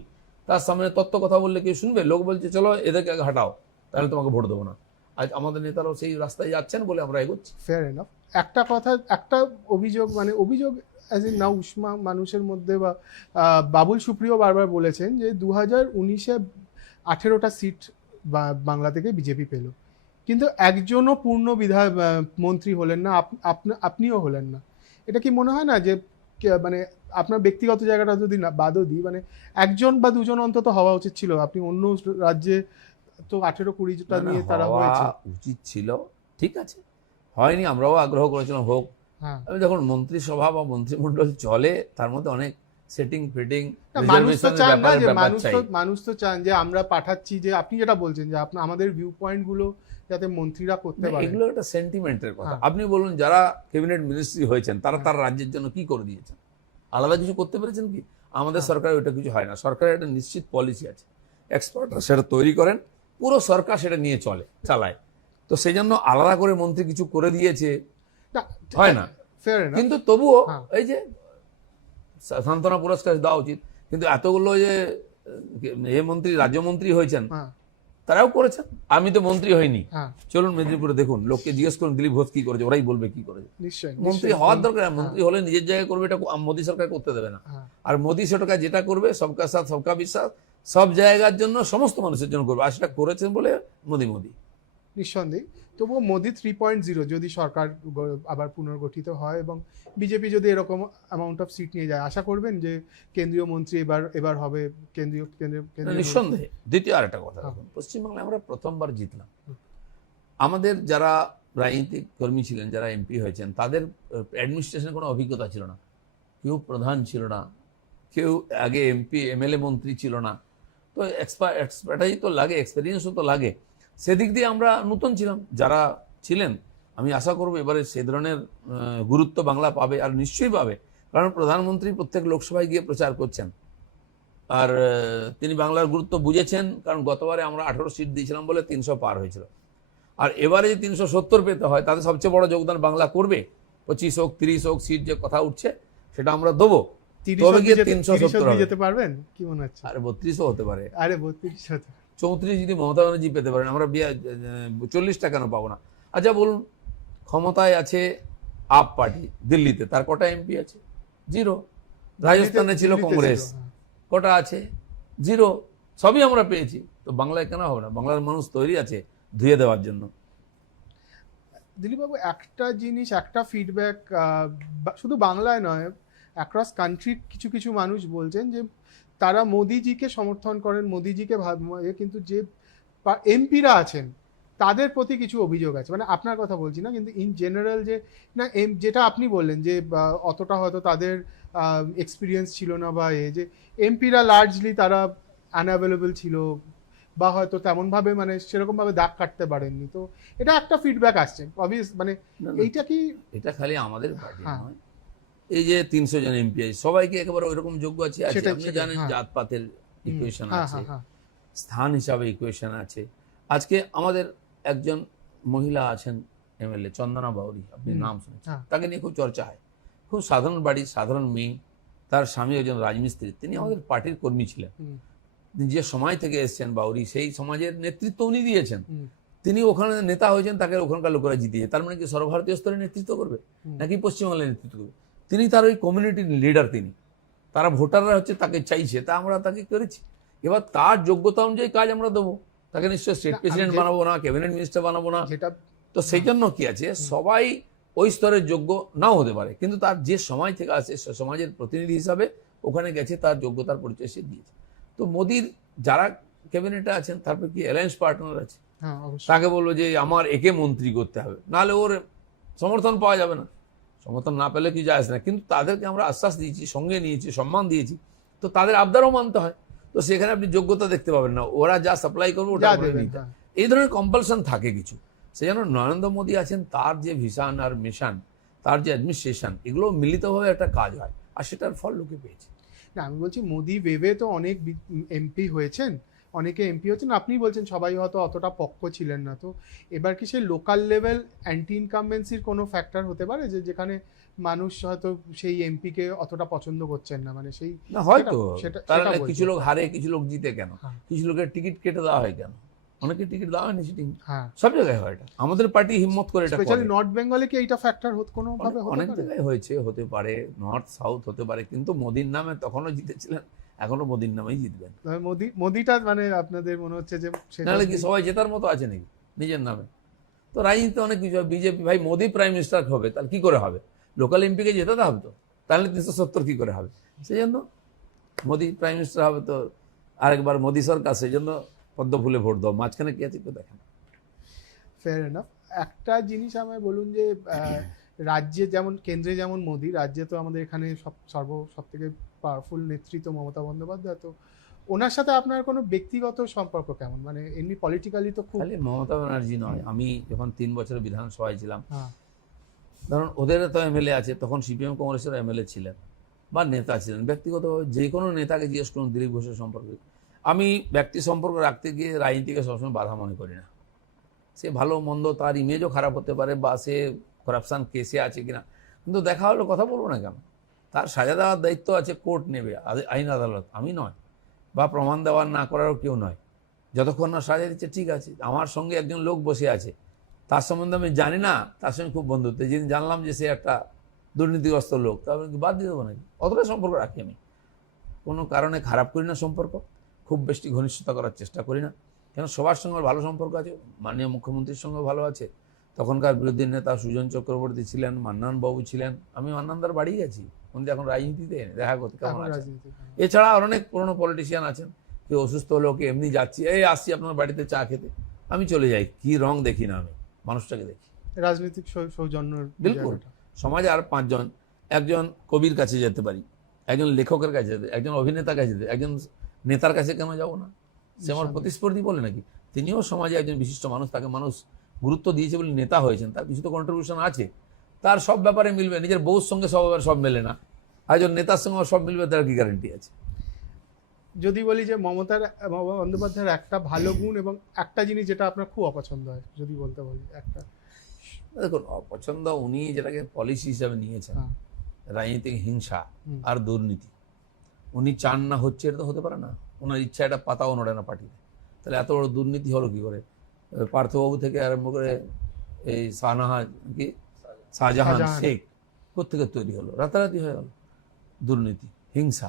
তার সামনে তত্ত্ব কথা বললে কেউ শুনবে? লোক বলছে চলো এদেরকে আগে হাঁটাও, তাহলে তোমাকে ভোট দেবো না। আজ আমাদের নেতারাও সেই রাস্তায় যাচ্ছেন বলে আমরা এগোচ্ছি। Fair enough. একটা কথা, একটা অভিযোগ, মানে অভিযোগ অ্যাজ ইন না উষ্মা মানুষের মধ্যে, বা বাবুল সুপ্রিয় বারবার বলেছেন যে 2019-এ 18টা সিট বাংলা থেকে বিজেপি পেল, কিন্তু একজনও পূর্ণ মন্ত্রী হলেন না, আপনিও হলেন না। এটা কি মনে হয় না যে মানে আপনার ব্যক্তিগত জায়গাটা যদি না বাদও দিই, মানে একজন বা দুজন অন্তত হওয়া উচিত ছিল? আপনি অন্য রাজ্যে তো 18-20টা নিয়ে তারা হওয়া হয়েছে। উচিত ছিল, ঠিক আছে, হয়নি, আমরাও আগ্রহ করেছিলাম হোক। হ্যাঁ, আমি যখন মন্ত্রিসভা বা মন্ত্রিমণ্ডল চলে, তার মধ্যে অনেক সেটিং ফিটিং, না, মানুষ তো চান না যে ব্যাপার চাই। মানুষ তো চান যে আমরা পাঠাচ্ছি, যে আপনি যেটা বলছেন যে আমাদের ভিউ পয়েন্ট গুলো যাতে মন্ত্রীরা করতে পারে। এগুলো একটা সেন্টিমেন্টের কথা। হ্যাঁ। আপনি বলুন, যারা ক্যাবিনেট মিনিস্ট্রি হয়েছেন তারা তার রাজ্যের জন্য কি করে দিয়েছেন? আলাদা কিছু করতে পেরেছেন কি? আমাদের সরকার ওইটা কিছু হয় না। সরকারের একটা নিশ্চিত পলিসি আছে, এক্সপার্টরা সেটা তৈরি করেন, পুরো সরকার সেটা নিয়ে চালায়। তো সেই জন্য আলাদা করে মন্ত্রী কিছু করে দিয়েছে হয় না। Fair enough. কিন্তু তবুও হ্যাঁ। এই যে সান্ত্বনা পুরস্কার দেওয়া উচিত। কিন্তু এতগুলো যে মন্ত্রী রাজ্যমন্ত্রী হয়েছেন হ্যাঁ, তারাও করেছেন, আমি তো মন্ত্রী হইনি। হ্যাঁ, চলুন মেদিনীপুরে দেখুন, লোককে জিজ্ঞেস করুন দিলীপ ঘোষ কি করেছে, ওরাই বলবে কি করেছে। নিশ্চয়ই মন্ত্রী হওয়ার দরকার, মন্ত্রী হলে নিজের জায়গায় করবে, এটা মোদী সরকার করতে দেবে না। হ্যাঁ, আর মোদী সরকার যেটা করবে, সবকা সাথ সবকা বিশ্বাস, সব জায়গার জন্য, সমস্ত মানুষের জন্য করবে, আর সেটা করেছেন বলে মোদী। নিঃসন্দেহে। তবুও মোদি 3.0 যদি সরকার আবার পুনর্গঠিত হয় এবং বিজেপি যদি এরকম অ্যামাউন্ট অফ সিট নিয়ে যায়, আশা করবেন যে কেন্দ্রীয় মন্ত্রী এবার হবে কেন্দ্রীয় নিঃসন্দেহে। দ্বিতীয় আর একটা কথা, হ্যাঁ। দেখুন, পশ্চিমবাংলায় আমরা প্রথমবার জিতলাম। আমাদের যারা রাজনৈতিক কর্মী ছিলেন, যারা এমপি হয়েছেন, তাদের অ্যাডমিনিস্ট্রেশনের কোনো অভিজ্ঞতা ছিল না। কেউ প্রধান ছিল না, কেউ আগে এমপি এমএলএ মন্ত্রী ছিল না। তো এক্সপার্টাইজ তো লাগে, এক্সপিরিয়েন্সও তো লাগে। সেদিক দিয়ে আমরা নতুন ছিলাম। যারা ছিলেন, আমি আশা করবো এবারে সে ধরনের গুরুত্ব বাংলা পাবে, আর নিশ্চয়ই পাবে, কারণ প্রধানমন্ত্রী প্রত্যেক লোকসভায় গিয়ে প্রচার করছেন, আর তিনি বাংলার গুরুত্ব বুঝেছেন। কারণ গতবারে আমরা 18 সিট দিয়েছিলাম বলে 300 পার হয়েছিল, আর এবারে যে 370 পেতে হয়, তাতে সবচেয়ে বড় যোগদান বাংলা করবে। 25 হোক 30 হোক সিট যে কথা উঠছে, সেটা আমরা দেবো। তবে গিয়ে 370 হবে। যেতে পারবেন কি মনে হচ্ছে? আরে 32ও হতে পারে, আরে 32 হতে 34 যদি মমতা ব্যানার্জি পেতে পারেন, আমরা 40টা কেন পাবো না? আচ্ছা বলুন, ক্ষমতায় আছে আপ পার্টি দিল্লিতে, তার কটা এমপি আছে? 0। রাজস্থানে ছিল কংগ্রেস, কটা আছে? 0। সবই আমরা পেয়েছি। তো বাংলায় কেন হবে না? বাংলার মানুষ তৈরি আছে ধুয়ে দেওয়ার জন্য। দিলীপবাবু, একটা জিনিস, একটা ফিডব্যাক শুধু বাংলায় নয়, অ্যাক্রস কান্ট্রি কিছু কিছু মানুষ বলছেন যে তারা মোদিজিকে সমর্থন করেন, মোদিজিকে কিন্তু যে এমপিরা আছেন তাদের প্রতি কিছু অভিযোগ আছে। মানে আপনার কথা বলছি না, কিন্তু ইন জেনারেল যে না, যেটা আপনি বললেন যে অতটা হয়তো তাদের এক্সপিরিয়েন্স ছিল না, বা যে এমপিরা লার্জলি তারা আনঅ্যাভেলেবল ছিল, বা হয়তো তেমনভাবে মানে সেরকমভাবে দাগ কাটতে পারেননি। তো এটা একটা ফিডব্যাক আসছে অবভিয়াস। মানে এইটা কি, এটা খালি আমাদের পার্টি হ্যাঁ। নয়, এই যে 300 জন এমপি আছে, সবাইকে একেবারে ওইরকম যোগ্য আছে? আপনি জানেন হ্যাঁ। জাতপাতের ইকুয়েশন হ্যাঁ, আছে, হ্যাঁ, হ্যাঁ, স্থান হিসাবে ইকুয়েশন আছে। আজকে আমাদের একজন মহিলা আছেন এমএলএ, চন্দনা বাউরি, আপনি নাম শুনেছেন, হ্যাঁ। তাকে নিয়ে খুব চর্চা হয়। খুব সাধারণ বাড়ি, সাধারণ মেয়ে, তার স্বামী একজন রাজমিস্ত্রি, তিনি আমাদের পার্টির কর্মী ছিলেন। যে সময় থেকে এসছেন বাউরি, সেই সমাজের নেতৃত্ব উনি দিয়েছেন। তিনি ওখানে নেতা হয়েছেন, তাকে ওখানকার লোকেরা জিতিয়ে। তার মানে কি সর্বভারতীয় স্তরে নেতৃত্ব করবে নাকি পশ্চিমবাংলায় নেতৃত্ব করবে? তিনি তার ওই কমিউনিটির লিডার, তিনি, তারা ভোটাররা হচ্ছে তাকে চাইছে, তা আমরা তাকে করেছি। এবার তার যোগ্যতা অনুযায়ী কাজ আমরা দেবো। তাকে নিশ্চয় স্টেট প্রেসিডেন্ট বানাবো না, ক্যাবিনেট মিনিস্টার বানাবো না। তো সেই জন্য কি আছে, সবাই ওই স্তরের যোগ্য নাও হতে পারে, কিন্তু তার যে সময় থেকে আসে, সমাজের প্রতিনিধি হিসাবে ওখানে গেছে, তার যোগ্যতার পরিচয় সে দিয়েছে। তো মোদির যারা ক্যাবিনেটে আছেন, তারপর কি অ্যালায়েন্স পার্টনার আছে, তাকে বলবো যে আমার একে মন্ত্রী করতে হবে, নাহলে ওর সমর্থন পাওয়া যাবে না। সমর্থন না পেলে কি যায় না, কিন্তু তাদেরকে আমরা আশ্বাস দিয়েছি, সঙ্গে নিয়েছি, সম্মান দিয়েছি, তো তাদের আবদারও মানতে হয়। তো সেখানে আপনি যোগ্যতা দেখতে পাবেন না, ওরা যা সাপ্লাই করবে ওটা নিতে। এই ধরনের কম্পালশন থাকে কিছু। সেই জন্য নরেন্দ্র মোদী আছেন, তার যে ভিশন আর মিশন, তার যে অ্যাডমিনিস্ট্রেশন, এগুলো মিলিতভাবে একটা কাজ হয়। আর সেটার ফল লোকে পেয়েছে। না, আমি বলছি মোদি ওয়েভে তো অনেক এমপি হয়েছেন, অনেকে এমপি হচ্ছেন, আপনি বলছেন সবাই হয়তো অতটা পক্ষ ছিলেন না, তো এবার কি সেই লোকাল লেভেল অ্যান্টি ইনকামবেন্সির কোনো ফ্যাক্টর হতে পারে যে যেখানে মানুষ হয়তো সেই এমপিকে অতটা পছন্দ করছেন না, মানে সেই না হয়তো তারা বলছি। কিছু লোক হারে, কিছু লোক জিতে, কেন হ্যাঁ। কিছু লোকের টিকিট কেটে দেওয়া হয়, কেন অনেকে টিকিট দেওয়া হয়নি, সিটিং হ্যাঁ, সব জায়গায় হয়। এটা আমাদের পার্টি হিম্মত করে এটা স্পেশালি করে। নর্থ বেঙ্গলে কি এইটা ফ্যাক্টর কোনো ভাবে হতে অনেক পারে? জায়গায় হয়েছে, হতে পারে, নর্থ সাউথ হতে পারে, কিন্তু মোদির নামে তখনও জিতেছিলেন, এখনো মোদির নামেই জিতবেন। মোদিটা মানে আপনাদের মনে হচ্ছে যে নাহলে কি সবাই জেতার মতো আছে নাকি নিজের নামে? তো রাজনীতিতে অনেক কিছু হয়। বিজেপি, ভাই মোদি প্রাইম মিনিস্টার হবে, তাহলে কি করে হবে? লোকাল এমপিকে জেতাতে হবে তো, তাহলে 370 কি করে হবে? সেই জন্য মোদি প্রাইম মিনিস্টার হবে, তো আরেকবার মোদি সরকার, সেই জন্য পদ্ম ফুলে ভোট দাও, মাঝখানে কি আছে কেউ দেখেন। Fair enough. একটা জিনিস আমায় বলুন যে রাজ্যে যেমন, কেন্দ্রে যেমন মোদি, রাজ্যে তো আমাদের এখানে সব থেকে পাওয়ারফুল নেতৃত্ব মমতা বন্দ্যোপাধ্যায়, তো ওনার সাথে আপনার কোনো ব্যক্তিগত সম্পর্ক কেমন, মানে এমনি পলিটিক্যালি তো খুব? খালি মমতা ব্যানার্জি নয়, আমি যখন 3 বছর বিধানসভায় ছিলাম, হ্যাঁ, ধরুন ওদের তো এমএলএ আছে, তখন সিপিএম কংগ্রেসের এমএলএ ছিলেন বা নেতা ছিলেন, ব্যক্তিগতভাবে যে কোনো নেতাকে জিজ্ঞেস করুন দিলীপ ঘোষের সম্পর্কে। আমি ব্যক্তি সম্পর্ক রাখতে গিয়ে রাজনীতিকে সবসময় বাধা মনে করি না। সে ভালো মন্দ, তার ইমেজও খারাপ হতে পারে, বা সে করাপশান কেসে আছে কিনা, কিন্তু দেখা হলো কথা বলবো না কেন? তার সাজা দেওয়ার দায়িত্ব আছে কোর্ট নেবে, আইন আদালত, আমি নয়, বা প্রমাণ দেওয়ার না করারও কেউ নয়। যতক্ষণ না সাজা দিচ্ছে ঠিক আছে। আমার সঙ্গে একজন লোক বসে আছে, তার সম্বন্ধে আমি জানি না, তার সঙ্গে খুব বন্ধুত্ব, যেদিন জানলাম যে সে একটা দুর্নীতিগ্রস্ত লোক, তারপরে কি বাদ দিয়ে দেবো নাকি? অতটা সম্পর্ক রাখি আমি, কোনো কারণে খারাপ করি না সম্পর্ক, খুব বেশি ঘনিষ্ঠতা করার চেষ্টা করি না, কেন সবার সঙ্গে আমার ভালো সম্পর্ক আছে। মাননীয় মুখ্যমন্ত্রীর সঙ্গে ভালো আছে, তখনকার বিরোধী নেতা সুজন চক্রবর্তী ছিলেন, মান্নান বাবু ছিলেন, আমি মান্নানদার বাড়ি গেছি, উনি এখন রাজনীতিতে দেখা করতে, কেমন আছে। এছাড়া আর অনেক পুরনো পলিটিশিয়ান আছেন, কেউ অসুস্থ হলো, কেউ এমনি যাচ্ছি, এই আসছি আপনার বাড়িতে চা খেতে, আমি চলে যাই, কি রং দেখি না, আমি মানুষটাকে দেখি। রাজনৈতিক সৌজন্য বিলকুল। সমাজে আর 5 জন, একজন কবির কাছে যেতে পারি, একজন লেখকের কাছে যেতে, একজন অভিনেতার কাছে যেতে, একজন নেতার কাছে কেন যাবো না? সে আমার প্রতিস্পর্ধী বলে নাকি? তিনিও সমাজে একজন বিশিষ্ট মানুষ, তাকে মানুষ গুরুত্ব দিয়েছে বলে নেতা হয়েছেন, তার কিছু তো কন্ট্রিবিউশন আছে, তার সব ব্যাপারে মিলবে। নিজের বউর সঙ্গে সব ব্যাপারে সব মেলে না, একজন নেতার সঙ্গে সব মিলবে, তার কি গ্যারান্টি আছে? যদি বলি যে মমতা বন্দ্যোপাধ্যায়ের একটা ভালো গুণ এবং একটা জিনিস যেটা আপনার খুব অপছন্দ হয়, যদি বলতে বলি একটা। দেখুন, অপছন্দ উনি যেটাকে পলিসি হিসাবে নিয়েছেন, হ্যাঁ। রাজনীতিক হিংসা আর দুর্নীতি, উনি চান না, হচ্ছে, এটা তো হতে পারে না। ওনার ইচ্ছা এটা পাতাও নড়ে না পার্টিতে, তাহলে এত বড় দুর্নীতি হলো কি করে? পার্থবাবু থেকে আরম্ভ করে এই শাহজাহান শেখ কোত্থেকে তৈরি হলো? রাতারাতি হয়ে গেল দুর্নীতি, হিংসা,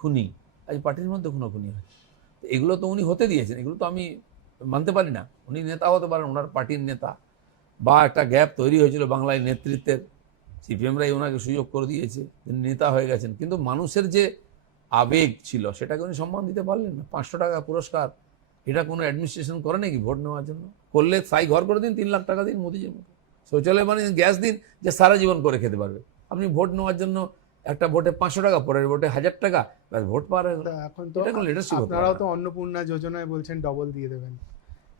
খুনি, আজ পার্টির মধ্যে খুনি হয়। এগুলো তো উনি হতে দিয়েছেন, এগুলো তো আমি মানতে পারি না। উনি নেতা হতে পারেন, ওনার পার্টির নেতা, বা একটা গ্যাপ তৈরি হয়েছিল বাংলায় নেতৃত্বের, সিপিএমরাই ওনাকে সুযোগ করে দিয়েছে, তিনি নেতা হয়ে গেছেন, কিন্তু মানুষের যে আবেগ ছিল সেটাকে উনি সম্মান দিতে পারলেন না। 500 টাকা পুরস্কার, এটা কোনো অ্যাডমিনিস্ট্রেশন করে নাকি ভোট নেওয়ার জন্য? করলে স্থায়ী ঘর করে দিন, 3 লাখ টাকা দিন মোদিজির মতো, শৌচালয় বানিয়ে গ্যাস দিন, যে সারা জীবন করে খেতে পারবে। আপনি ভোট নেওয়ার জন্য একটা ভোটে 500 টাকা, পরের ভোটে 1000 টাকা, ভোট পাওয়ার। এখন তো লিডারশিপ আপনারাও তো অন্নপূর্ণা যোজনায় বলছেন ডবল দিয়ে দেবেন।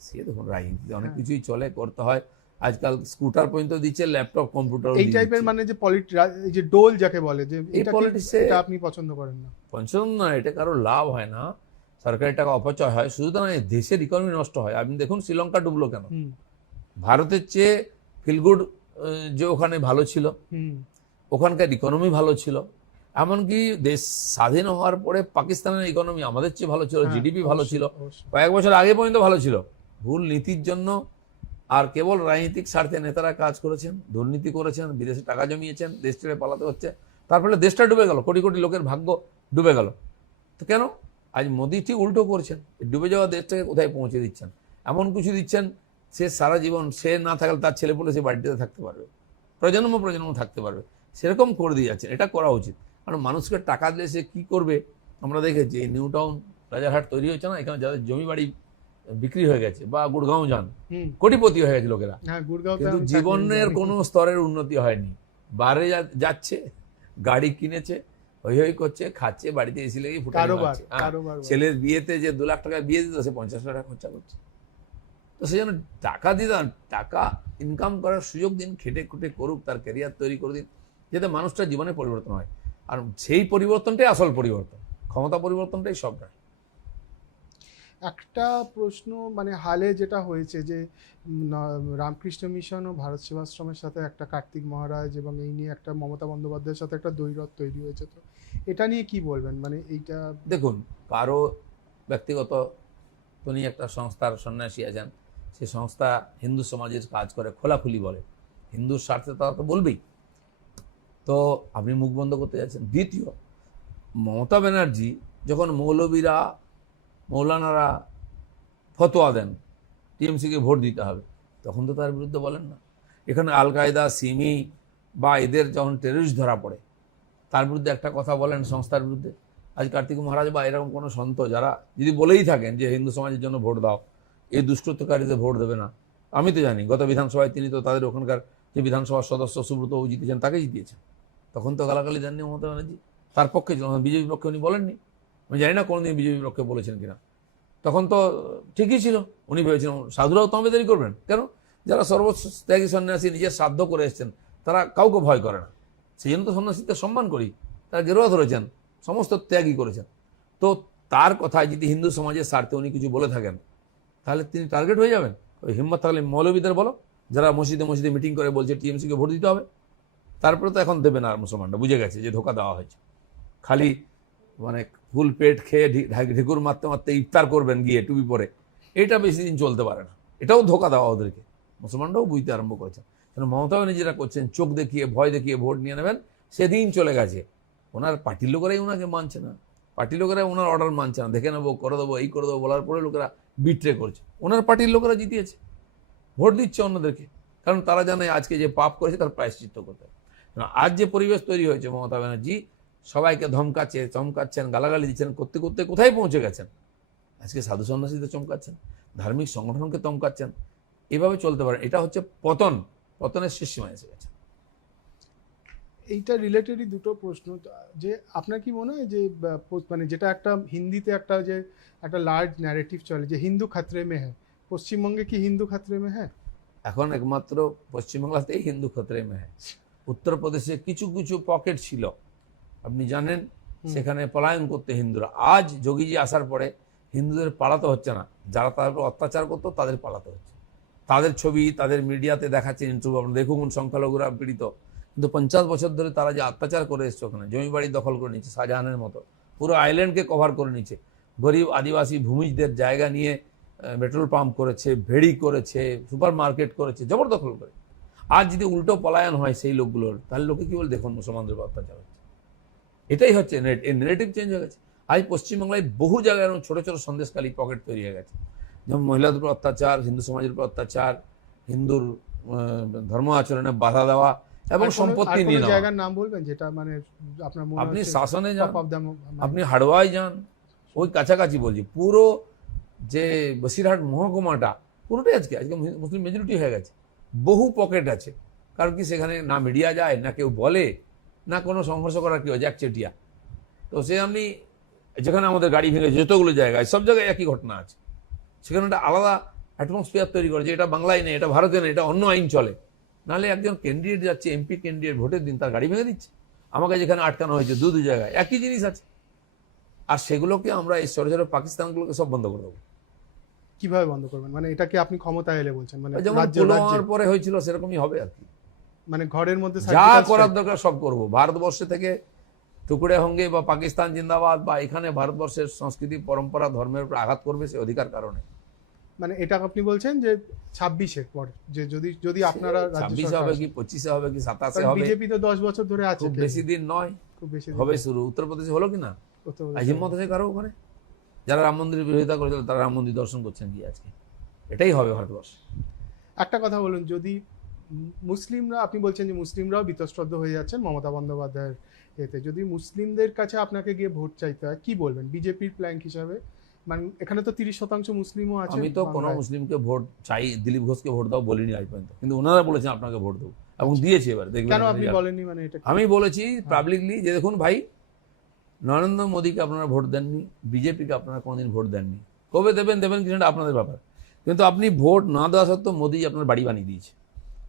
সে দেখুন, রাজনীতিতে অনেক কিছুই চলে, করতে হয়। আজকাল স্কুটার পর্যন্ত দিচ্ছে, ল্যাপটপ, কম্পিউটার, এই টাইপের, মানে যে এই যে ডোল যাকে বলে, যে এই পলিটিক্সে আপনি পছন্দ করেন না? পছন্দ না, এটা কারো লাভ হয় না, সরকারি টাকা অপচয় হয়, শুধু তো নয়, দেশের ইকোনমি নষ্ট হয়। আপনি দেখুন শ্রীলঙ্কা ডুবলো কেন? ভারতের চেয়ে ফিলগুড যে ওখানে ভালো ছিল, ওখানকার ইকোনমি ভালো ছিল, এমনকি দেশ স্বাধীন হওয়ার পরে পাকিস্তানের ইকোনমি আমাদের চেয়ে ভালো ছিল, জিডিপি ভালো ছিল, কয়েক বছর আগে পর্যন্ত ভালো ছিল। ভুল নীতির জন্য আর কেবল রাজনৈতিক স্বার্থে নেতারা কাজ করেছেন, দুর্নীতি করেছেন, বিদেশে টাকা জমিয়েছেন, দেশ ছেড়ে পালাতে হচ্ছে, তার ফলে দেশটা ডুবে গেল, কোটি কোটি লোকের ভাগ্য ডুবে গেল। তো কেন? আজ মোদি ঠিক উল্টো করছেন, ডুবে যাওয়া দেশটাকে কোথায় পৌঁছে দিচ্ছেন, এমন কিছু দিচ্ছেন, সে সারা জীবন, সে না থাকলে তার ছেলে পুলে সে বাড়িতে থাকতে পারবে, প্রজন্ম থাকতে পারবে, সেরকম করে দিয়ে যাচ্ছেন। এটা করা উচিত, কারণ মানুষকে টাকা দিলে সে কী করবে? আমরা দেখেছি নিউ টাউন রাজারহাট তৈরি হয়েছে না, এখানে যাদের জমি বাড়ি বিক্রি হয়ে গেছে, বা গুড়গাঁও যান, কোটিপতি হয়ে গেছে লোকেরা, কিন্তু জীবনের কোনো স্তরের উন্নতি হয়নি। বাইরে যাচ্ছে, গাড়ি কিনেছে, হই করছে, খাচ্ছে, বাড়িতে এসি লেগে ফুটে, ছেলের বিয়েতে যে 2 লাখ টাকা বিয়ে দিত, সে 50 লাখ টাকা খরচা করছে। তো সেই জন্য টাকা দিন, টাকা ইনকাম করার সুযোগ দিন, খেটে খুটে করুক, তার ক্যারিয়ার তৈরি করে দিন, যাতে মানুষটার জীবনে পরিবর্তন হয়। আর সেই পরিবর্তনটাই আসল পরিবর্তন, ক্ষমতা পরিবর্তনটাই সব নয়। একটা প্রশ্ন মানে হালে যেটা হয়েছে যে রামকৃষ্ণ মিশন ও ভারত সেবাশ্রমের সাথে একটা কার্তিক মহারাজ এবং এই নিয়ে একটা মমতা বন্দ্যোপাধ্যায়ের সাথে একটা দ্বৈরথ তৈরি হয়েছে, তো এটা নিয়ে কি বলবেন? মানে এইটা দেখুন, কারো ব্যক্তিগত, উনি একটা সংস্থার সন্ন্যাসী আছেন, সে সংস্থা হিন্দু সমাজের কাজ করে, খোলাখুলি বলে, হিন্দুর স্বার্থে তারা তো বলবেই। তো আপনি মুখ বন্ধ করতে যাচ্ছেন। দ্বিতীয়, মমতা ব্যানার্জি যখন মৌলবীরা, মৌলানারা ফতোয়া দেন টিএমসিকে ভোট দিতে হবে, তখন তো তার বিরুদ্ধে বলেন না। এখানে আল কায়দা, সিমি বা এদের যখন টেররিস্ট ধরা পড়ে, তার বিরুদ্ধে একটা কথা বলেন সংস্থার বিরুদ্ধে। আজ কার্তিক মহারাজ বা এরকম কোনো সন্ত যারা যদি বলেই থাকেন যে হিন্দু সমাজের জন্য ভোট দাও, এই দুষ্কৃতকারীদের ভোট দেবে না, আমি তো জানি গত বিধানসভায় তিনি তো তাদের ওখানকার যে বিধানসভার সদস্য সুব্রত বাবু জিতেছেন তাকে জিতিয়েছেন, তখন তো গালাগালি দেননি মমতা ব্যানার্জি, তার পক্ষে ছিল, বিজেপির পক্ষে উনি বলেননি। আমি জানি না কোনোদিন বিজেপির পক্ষে বলেছেন কিনা, তখন তো ঠিকই ছিল। উনি ভেবেছিলেন সাধুরাও তমেদারি করবেন কেন? যারা সর্বত্যাগী সন্ন্যাসী নিজের সাধ্য করে এসছেন, তারা কাউকে ভয় করে না, সেই জন্য তো সন্ন্যাসীদের সম্মান করি। তারা গেরুয়া ধরেছেন, সমস্ত ত্যাগই করেছেন। তো তার কথায় যদি হিন্দু সমাজের স্বার্থে উনি কিছু বলে থাকেন, তাহলে তিনি টার্গেট হয়ে যাবেন। ওই হিম্মত থাকলে মৌলবীদের বলো, যারা মসজিদে মসজিদে মিটিং করে বলছে টিএমসিকে ভোট দিতে হবে। তারপরে তো এখন দেবে না, আর মুসলমানরা বুঝে গেছে যে ধোকা দেওয়া হয়েছে। খালি মানে ফুল পেট খেয়ে ঢেকুর মারতে মারতে ইফতার করবেন গিয়ে টুপি পরে, এটা বেশি দিন চলতে পারে না। এটাও ধোকা দেওয়া ওদেরকে, মুসলমানরাও বুঝতে আরম্ভ করেছেন। কেন মমতা ব্যানার্জি যেটা করছেন, চোখ দেখিয়ে ভয় দেখিয়ে ভোট নিয়ে নেবেন, সেদিন চলে গেছে। ওনার পার্টির লোকেরাই ওনাকে মানছে না, পার্টির লোকেরা ওনার অর্ডার মানছে না, দেখে নেবো, করে দেবো, এই করে দেবো বলার পরে লোকেরা বিট্রে করছে। ওনার পার্টির লোকেরা জিতিয়েছে, ভোট দিচ্ছে অন্যদেরকে, কারণ তারা জানে আজকে যে পাপ করেছে তার প্রায়শ্চিত্ত করতে হবে। আজ যে পরিবেশ তৈরি হয়েছে, মমতা ব্যানার্জি সবাইকে ধমকাচ্ছে, চমকাচ্ছেন, গালাগালি দিচ্ছেন, করতে করতে কোথায় পৌঁছে গেছেন। আজকে সাধু সন্ন্যাসীদের চমকাচ্ছেন, ধার্মিক সংগঠনকে চমকাচ্ছেন, এভাবে চলতে পারে। এটা হচ্ছে পতন, পতনের শেষ সীমায় এসে গেছে। এইটা রিলেটেডই দুটো প্রশ্ন, যে আপনার কি মনে হয় যে মানে যেটা একটা হিন্দিতে একটা যে একটা লার্জ ন্যারেটিভ চলে যে হিন্দু খাতরে মে হ্যাঁ, পশ্চিমবঙ্গে কি হিন্দু খাতরে মে হ্যাঁ? এখন একমাত্র পশ্চিমবাংলাতেই হিন্দু খতরে মে হ্যাঁ। উত্তরপ্রদেশে কিছু কিছু পকেট ছিল, আপনি জানেন, সেখানে পলায়ন করতে হিন্দুরা। আজ যোগীজি আসার পরে হিন্দুদের পালাতে হচ্ছে না, যারা তাদের উপর অত্যাচার করতো তাদের পালাতে হচ্ছে। তাদের ছবি তাদের মিডিয়াতে দেখাচ্ছে, ইন্টারভিউ আপনারা দেখুন, সংখ্যালঘুরা পীড়িত, কিন্তু 50 বছর ধরে তারা যে অত্যাচার করে এসছে, ওখানে জমি বাড়ি দখল করে নিচ্ছে, শাহজাহানের মতো পুরো আইল্যান্ডকে কভার করে নিচ্ছে, গরিব আদিবাসী ভূমিজদের জায়গা নিয়ে পেট্রোল পাম্প করেছে, ভেড়ি করেছে, সুপার মার্কেট করেছে, জবরদখল করে। আজ যদি উল্টো পলায়ন হয় সেই লোকগুলোর, তাহলে লোকে কি বলে, দেখুন মুসলমানদের উপর অত্যাচার হচ্ছে। এটাই হচ্ছে নেগেটিভ চেঞ্জ হয়ে গেছে। আজ পশ্চিমবাংলায় বহু জায়গায় এরকম ছোটো ছোটো সন্দেশকালী পকেট তৈরি হয়ে গেছে, যেমন মহিলাদের উপর অত্যাচার, হিন্দু সমাজের উপর অত্যাচার, হিন্দুর ধর্ম আচরণে বাধা দেওয়া এবং সম্পত্তি নিয়ে নেওয়া। জায়গার নাম বলবেন যেটা মানে আপনার মনে আপনি হচ্ছে শাসনে যান, top of the আপনি হাড়োয়ায় যান, ওই কাছাকাছি বলছি, পুরো যে বসিরহাট মহকুমাটা পুরোটাই আজকে আজকে মুসলিম মেজরিটি হয়ে গেছে। বহু পকেট আছে, কারণ কি সেখানে না মিডিয়া যায়, না কেউ বলে, না কোনো সংঘর্ষ করার কেউ যায়, একচেটিয়া। তো সে আপনি যেখানে আমাদের গাড়ি ভেঙে যতগুলো জায়গায়, সব জায়গায় একই ঘটনা আছে। সেখানে একটা আলাদা অ্যাটমসফিয়ার তৈরি করে যে এটা বাংলায় নেই, এটা ভারতে নেই, এটা অন্য আইন চলে। নাহলে একজন ক্যান্ডিডেট যাচ্ছে, এমপি ক্যান্ডিডেট, ভোটের দিন তার গাড়ি ভেঙে দিচ্ছে। আমাকে যেখানে আটকানো হয়েছে দু জায়গায় একই জিনিস আছে। আর সেগুলোকে আমরা এই ছোটো ছোটো পাকিস্তানগুলোকে সব বন্ধ করে দেবো। কিভাবে বন্ধ করবেন? মানে এটাকে আপনি ক্ষমতায় এলে বলছেন, মানে যেমন পুলওয়ামার পরে হয়েছিল সেরকমই হবে আর কি। মানে ঘরের মধ্যে যা করার দরকার সব করবো। ভারতবর্ষে থেকে টুকরে হঙ্গে বা পাকিস্তান জিন্দাবাদ বা এখানে ভারতবর্ষের সংস্কৃতি পরম্পরা ধর্মের উপর আঘাত করবে সে অধিকার কারণে। মানে এটা আপনি বলছেন যে 26-এর পর যে যদি আপনারা 26 হবে কি 25 হবে কি 27 হবে, বিজেপি তো 10 বছর ধরে আছে, খুব বেশি দিন নয়, খুব বেশি হবে শুরু। উত্তরপ্রদেশে হলো কি না, হিম্মত আছে কারো ওখানে? যারা রাম মন্দিরের বিরোধিতা করেছিল তারা রাম মন্দির দর্শন করছেন কি আজকে? এটাই হবে ভারতবর্ষে। একটা কথা বলুন, যদি মুসলিমরা, আপনি বলছেন যে মুসলিমরাও বীতশ্রদ্ধ হয়ে যাচ্ছেন মমতা বন্দ্যোপাধ্যায়ের এতে, যদি মুসলিমদের কাছে আপনাকে গিয়ে ভোট চাইতে হয়, কি বলবেন বিজেপির প্ল্যাঙ্ক হিসাবে? মানে এখানে তো 30% মুসলিমও আছে। আমি তো কোনো মুসলিমকে ভোট চাই, দিলীপ ঘোষকে ভোট দাও বলিনি আজ পর্যন্ত, কিন্তু ওনারা বলেছেন আপনাকে ভোট দেবো এবং দিয়েছে। এবার দেখবেন কেন আপনি বলেননি? মানে এটা আমি বলেছি পাবলিকলি যে দেখুন ভাই, নরেন্দ্র মোদীকে আপনারা ভোট দেননি, বিজেপিকে আপনারা কোনোদিন ভোট দেননি, কবে দেবেন কি সেটা আপনাদের ব্যাপার। কিন্তু আপনি ভোট না দেওয়া সত্ত্বেও মোদী আপনার বাড়ি বানিয়ে দিয়েছে,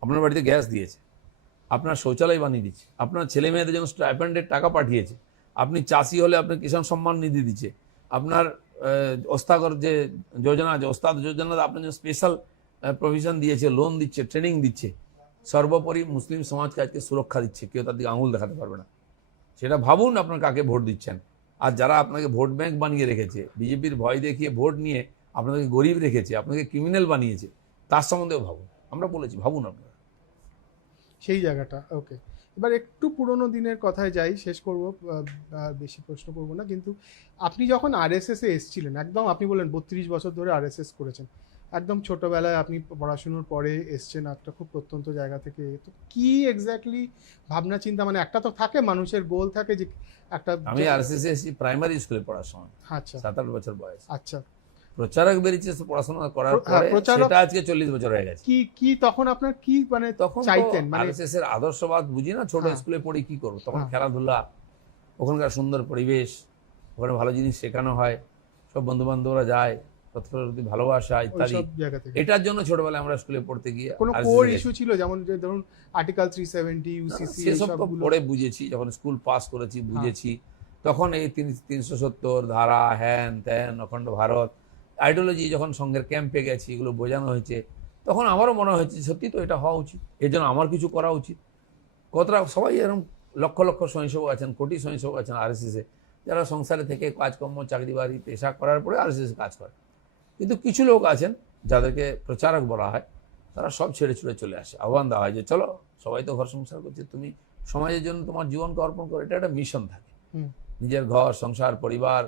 আপনার বাড়িতে গ্যাস দিয়েছে, আপনার শৌচালয় বানিয়ে দিচ্ছে, আপনার ছেলে মেয়েদের জন্য স্টাইপেন্ডের টাকা পাঠিয়েছে, আপনি চাষি হলে আপনার কিষাণ সম্মান নিধি দিচ্ছে, আপনার ওস্তাগর যে যোজনা আছে ওস্তাদ যোজনা আপনার জন্য স্পেশাল প্রভিশন দিয়েছে, লোন দিচ্ছে, ট্রেনিং দিচ্ছে। সর্বোপরি মুসলিম সমাজকে আজকে সুরক্ষা দিচ্ছে, কেউ তার দিকে আঙুল দেখাতে পারবে না। সেটা ভাবুন আপনার কাকে ভোট দিচ্ছেন। আর যারা আপনাকে ভোট ব্যাংক বানিয়ে রেখেছে, বিজেপির ভয় দেখিয়ে ভোট নিয়ে আপনাকে গরিব রেখেছে, আপনাকে ক্রিমিনাল বানিয়েছে, তার সম্বন্ধেও ভাবুন। আমরা বলেছি ভাবুন আপনারা। সেই জায়গাটা ওকে। এবার একটু পুরোনো দিনের কথায় যাই, শেষ করব, বেশি প্রশ্ন করব না। কিন্তু আপনি যখন আরএসএস এ এসেছিলেন, একদম আপনি বললেন 32 বছর ধরে আরএসএস করেছেন, একদম ছোটবেলায় আপনি পড়াশুনোর পরে এসছেন একটা খুব প্রত্যন্ত জায়গা থেকে। তো কি এক্স্যাক্টলি ভাবনা চিন্তা, মানে একটা তো থাকে মানুষের গোল থাকে যে একটা, আমি আরএসএস এসেছি প্রাইমারি স্কুলে পড়ার সময়, আচ্ছা 7-8 বছর বয়স। আচ্ছা, প্রচারক বেরিয়েছে পড়াশোনা করার হ্যাঁ, পরে, প্রচারক- সেটা আজকে 40 বছর হয়ে গেছে। কি তখন আপনার কি মানে তখন চাইতেন, মানে আরএসএস এর আদর্শবাদ বুঝি না, ছোট হ্যাঁ। স্কুলে পড়ি কি করবো, তখন হ্যাঁ। খেলাধুলা, ওখানকার সুন্দর পরিবেশ, ওখানে ভালো জিনিস শেখানো হয়, সব বন্ধু বান্ধবরা যায়, পরস্পরের প্রতি ভালোবাসা ইত্যাদি। ওইসব জায়গা থেকে এটার জন্য ছোটবেলায় আমরা স্কুলে পড়তে গিয়ে কোনো RSS কোর এ ইস্যু ছিল, যেমন যে ধরুন আর্টিকেল 370 ইউসিসি সেসব তো এইসবগুলো? পড়ে বুঝেছি, যখন স্কুল পাস করেছি বুঝেছি। তখন এই 370 ধারা, হ্যান ত্যান, অখণ্ড ভারত আইডিওলজি, যখন সংঘের ক্যাম্পে গেছি এগুলো বোঝানো হয়েছে, তখন আমারও মনে হয়েছে সত্যি তো এটা হওয়া উচিত, এর জন্য আমার কিছু করা উচিত। কতটা সবাই এরকম লক্ষ লক্ষ স্বয়ংসেবক আছেন, কোটি স্বয়ংসেবক আছেন আরএসএসে, যারা সংসারে থেকে কাজকর্ম, চাকরি বাড়ি, পেশা করার পরে আরএসএসে কাজ করে। কিন্তু কিছু লোক আছেন যাদেরকে প্রচারক বলা হয়, তারা সব ছেড়ে ছুড়ে চলে আসে। আহ্বান দেওয়া হয় যে চলো, সবাই তো ঘর সংসার করছে, তুমি সমাজের জন্য তোমার জীবনকে অর্পণ করো। এটা একটা মিশন থাকে, নিজের ঘর সংসার পরিবার,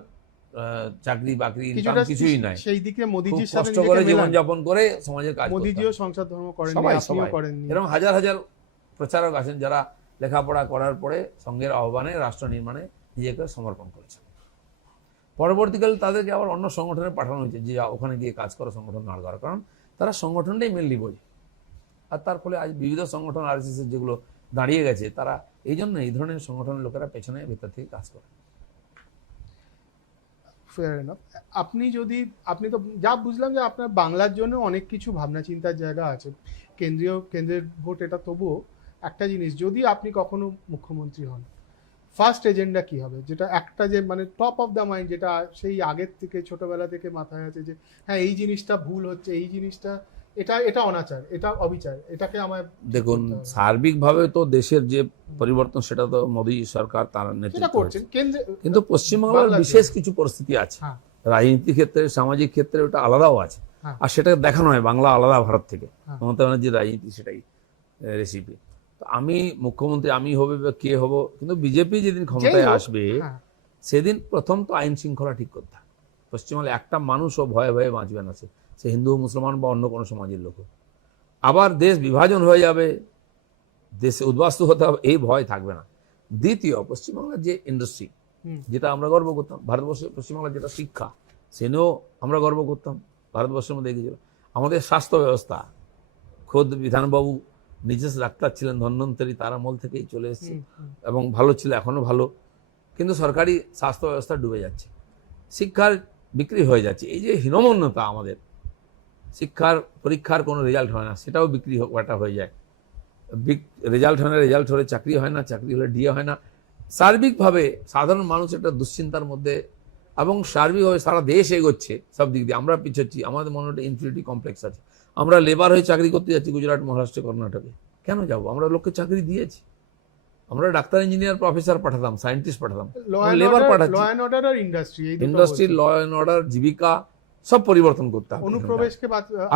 চাকরি বাকরি, ইনকাম কিছুই নাই, সেই দিকে খুব মোদিজির সাথে কষ্ট করে জীবনযাপন করে সমাজের কাজ করতে হয়। মোদিজিও সংসদ ধর্ম করেন, সবাই আপনিও করেননি। এরকম হাজার হাজার প্রচারক আছেন যারা লেখাপড়া করার পরে সংঘের আহ্বানে রাষ্ট্র নির্মাণে নিজেকে সমর্পণ করেছেন। পরবর্তীকালে তাদেরকে আবার অন্য সংগঠনে পাঠানো হয়েছে যে ওখানে গিয়ে কাজ করো, সংগঠন দাঁড় করার, কারণ তারা সংগঠনটাই মেনলি বোঝে। আর তার ফলে আজ বিবিধ সংগঠন আরএসএস এর যেগুলো দাঁড়িয়ে গেছে, তারা এই জন্য এই ধরনের সংগঠনের লোকেরা পেছনে ভেতর থেকে কাজ করে। Fair enough. আপনি তো যা বুঝলাম যে আপনার বাংলার জন্য অনেক কিছু ভাবনা চিন্তার জায়গা আছে, কেন্দ্রের ভোট, এটা তবুও একটা জিনিস, যদি আপনি কখনো মুখ্যমন্ত্রী হন, ফার্স্ট এজেন্ডা কি হবে, যেটা একটা যে মানে টপ অফ দ্য মাইন্ড, যেটা সেই আগের থেকে ছোটবেলা থেকে মাথায় আছে যে হ্যাঁ এই জিনিসটা ভুল হচ্ছে, এই জিনিসটা এটা অনাচার, এটা অবিচার, এটাকে আমায় দেখুন, করতে হবে। সার্বিকভাবে তো দেশের যে পরিবর্তন সেটা তো মোদী সরকার তার সেটা নেতৃত্বে করছেন করছে। কেন্দ্রে, কিন্তু পশ্চিমবাংলার বাংলার বিশেষ কিছু পরিস্থিতি আছে, হ্যাঁ রাজনীতি ক্ষেত্রে, সামাজিক ক্ষেত্রে, ওটা আলাদাও আছে। হ্যাঁ। আর সেটা দেখানো হয় বাংলা আলাদা ভারত থেকে। হ্যাঁ। মমতা ব্যানার্জির রাজনীতি সেটাই রেসিপি। তো আমি মুখ্যমন্ত্রী আমি হবে বা কে হব, কিন্তু বিজেপি যেদিন ক্ষমতায় হোক, আসবে হ্যাঁ। সেদিন প্রথম তো আইন শৃঙ্খলা ঠিক করতে হবে। পশ্চিমবাংলায় একটা মানুষও ভয়ে ভয়ে বাঁচবে না, সে হিন্দু, মুসলমান বা অন্য কোনো সমাজের লোক। আবার দেশ বিভাজন হয়ে যাবে, দেশে উদ্বাস্তু হতে হবে, এই ভয় থাকবে না। দ্বিতীয়, পশ্চিমবাংলার যে ইন্ডাস্ট্রি, যেটা আমরা গর্ব করতাম, ভারতবর্ষে পশ্চিমবাংলার যেটা শিক্ষা, সে নিয়েও আমরা গর্ব করতাম, ভারতবর্ষের মধ্যে এগিয়ে ছিল। আমাদের স্বাস্থ্য ব্যবস্থা, খোদ বিধানবাবু নিজে ডাক্তার ছিলেন, ধন্বন্তরী, তার আমল থেকেই চলে এসেছে এবং ভালো ছিল, এখনো ভালো। কিন্তু সরকারি স্বাস্থ্য ব্যবস্থা ডুবে যাচ্ছে, শিক্ষার বিক্রি হয়ে যাচ্ছে। এই যে হীনমন্যতা আমাদের, শিক্ষার পরীক্ষার কোনো রেজাল্ট হয় না, সেটাও বিক্রি একটা হয়ে যায়। রেজাল্ট হয় না, রেজাল্ট হলে চাকরি হয় না, চাকরি হলে ডিএ হয় না। সার্বিকভাবে সাধারণ মানুষ একটা দুশ্চিন্তার মধ্যে, এবং সার্বিকভাবে সারা দেশ এগোচ্ছে সব দিক দিয়ে, আমরা পিছোচ্ছি। আমাদের মনে একটা ইনফিনিটি কমপ্লেক্স আছে। আমরা লেবার হয়ে চাকরি করতে যাচ্ছি গুজরাট, মহারাষ্ট্র, কর্ণাটকে। কেন যাব? আমরা লোককে চাকরি দিয়েছি। আমরা ডাক্তার, ইঞ্জিনিয়ার, প্রফেসর পাঠাতাম, সায়েন্টিস্ট পাঠাতাম, লেবার পাঠাচ্ছি। ল অ্যান্ড অর্ডার আর industry, industry, law and order, জীবিকা সব পরিবর্তন করতে হবে। অনুপ্রবেশকে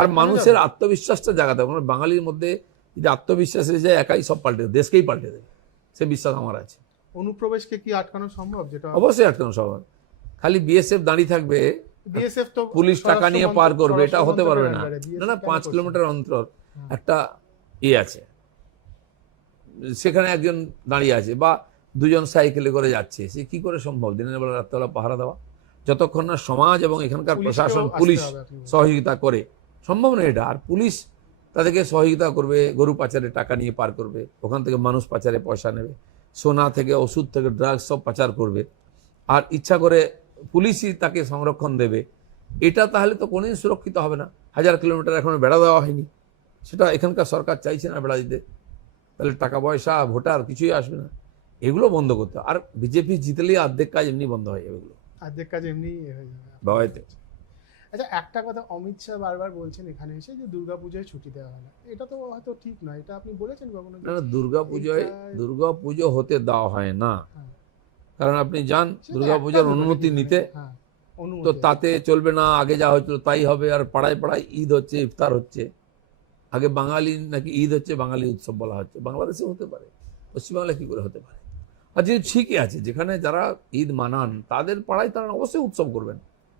আর মানুষের আত্মবিশ্বাসটা জাগাতে হবে। বাঙালির মধ্যে যদি আত্মবিশ্বাস এসে যায়, একাই সব পাল্টে দেবে, দেশকেই পাল্টে দেবে, সে বিশ্বাস আমার আছে। অনুপ্রবেশকে কি আটকানো সম্ভব? যেটা অবশ্যই আটকানো সম্ভব। খালি বিএসএফ দাঁড়িয়ে থাকবে, বিএসএফ তো পুলিশ টাকা নিয়ে পার করবে, এটা হতে পারবে না। স্বরাষ্ট্র না, 5 মন্ত্রণালয়ের কিলোমিটার অন্তর একটা আছে, সেখানে একজন দাঁড়িয়ে আছে, বা দুজন সাইকেলে করে যাচ্ছে, সে কি করে সম্ভব দিনের বেলা রাত্রেবেলা পাহারা দেওয়া? যতক্ষণ না সমাজ এবং এখানকার প্রশাসন, পুলিশ সহযোগিতা করে, সম্ভব না এটা। আর পুলিশ তাদেরকে সহযোগিতা করবে, গরু পাচারে টাকা নিয়ে পার করবে, ওখান থেকে মানুষ পাচারে পয়সা নেবে, সোনা থেকে, ওষুধ থেকে, ড্রাগস সব পাচার করবে, আর ইচ্ছা করে পুলিশই তাকে সংরক্ষণ দেবে। এটা তাহলে তো কোনোদিন সুরক্ষিত হবে না। 1000 কিলোমিটার এখনো বেড়া দেওয়া হয়নি, সেটা এখানকার সরকার চাইছে না বেড়া দিতে। তাহলে টাকা পয়সা ভোটার কিছুই আসবে না। এগুলো বন্ধ করতে হবে। আর বিজেপি জিতলেই অর্ধেক কাজ এমনি বন্ধ হয়ে যাবে, এগুলো অর্ধেক কাজ এমনি হয়ে যাবে। বাবাইতে। আচ্ছা, একটা কথা অমিত শাহ বারবার বলছেন এখানে এসে যে দুর্গাপূজায় ছুটি দেওয়া হয় না, এটা তো হয়তো ঠিক নয়, এটা আপনি বলেছেন কখনো? না, দুর্গা পুজো হতে দেওয়া হয় না। হ্যাঁ। কারণ আপনি যান সেটা দুর্গা পূজার একটা অনুমতি নিতে, হ্যাঁ, তো অনুমতি। তাতে চলবে না। আগে যা হচ্ছিল তাই হবে। আর পাড়ায় পাড়ায় ঈদ হচ্ছে, ইফতার হচ্ছে। আগে বাঙালি নাকি ঈদ হচ্ছে বাঙালি উৎসব বলা হচ্ছে, বাংলাদেশে হতে পারে, পশ্চিমবাংলায় কি করে হতে পারে? আর যে ঠিকই আছে, যেখানে যারা ঈদ মানান তাদের পাড়ায় তারা অবশ্যই উৎসব করবেন,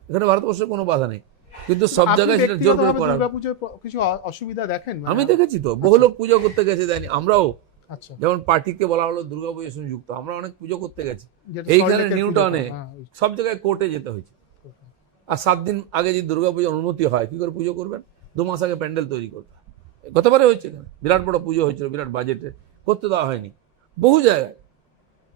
এখানে ভারতবর্ষে কোনো বাধা নেই। কিন্তু সব আপনি জায়গায় সেটা জোর করে ব্যক্তিগতভাবে করা। দুর্গাপুজোয় কিছু অসুবিধা দেখেন? আমি দেখেছি তো, বহু লোক পুজো করতে গেছে, দেয়নি। আমরাও আচ্ছা, যেমন পার্টিকে বলা হলো দুর্গা পুজোর সঙ্গে যুক্ত, আমরা অনেক পুজো করতে গেছি। যেটা এইখানে সল্টলেকের নিউটাউনে পুজো, হ্যাঁ, ওই- সব জায়গায় কোর্টে যেতে হয়েছে। আর 7 দিন আগে যদি দুর্গা পুজোর অনুমতি হয়, কি করে পুজো করবেন? 2 মাস আগে প্যান্ডেল তৈরি করতে হয়। গতবারে হয়েছে, এখানে বিরাট বড় পুজো হয়েছিল, বিরাট বাজেটে, করতে দেওয়া হয়নি। বহু জায়গায়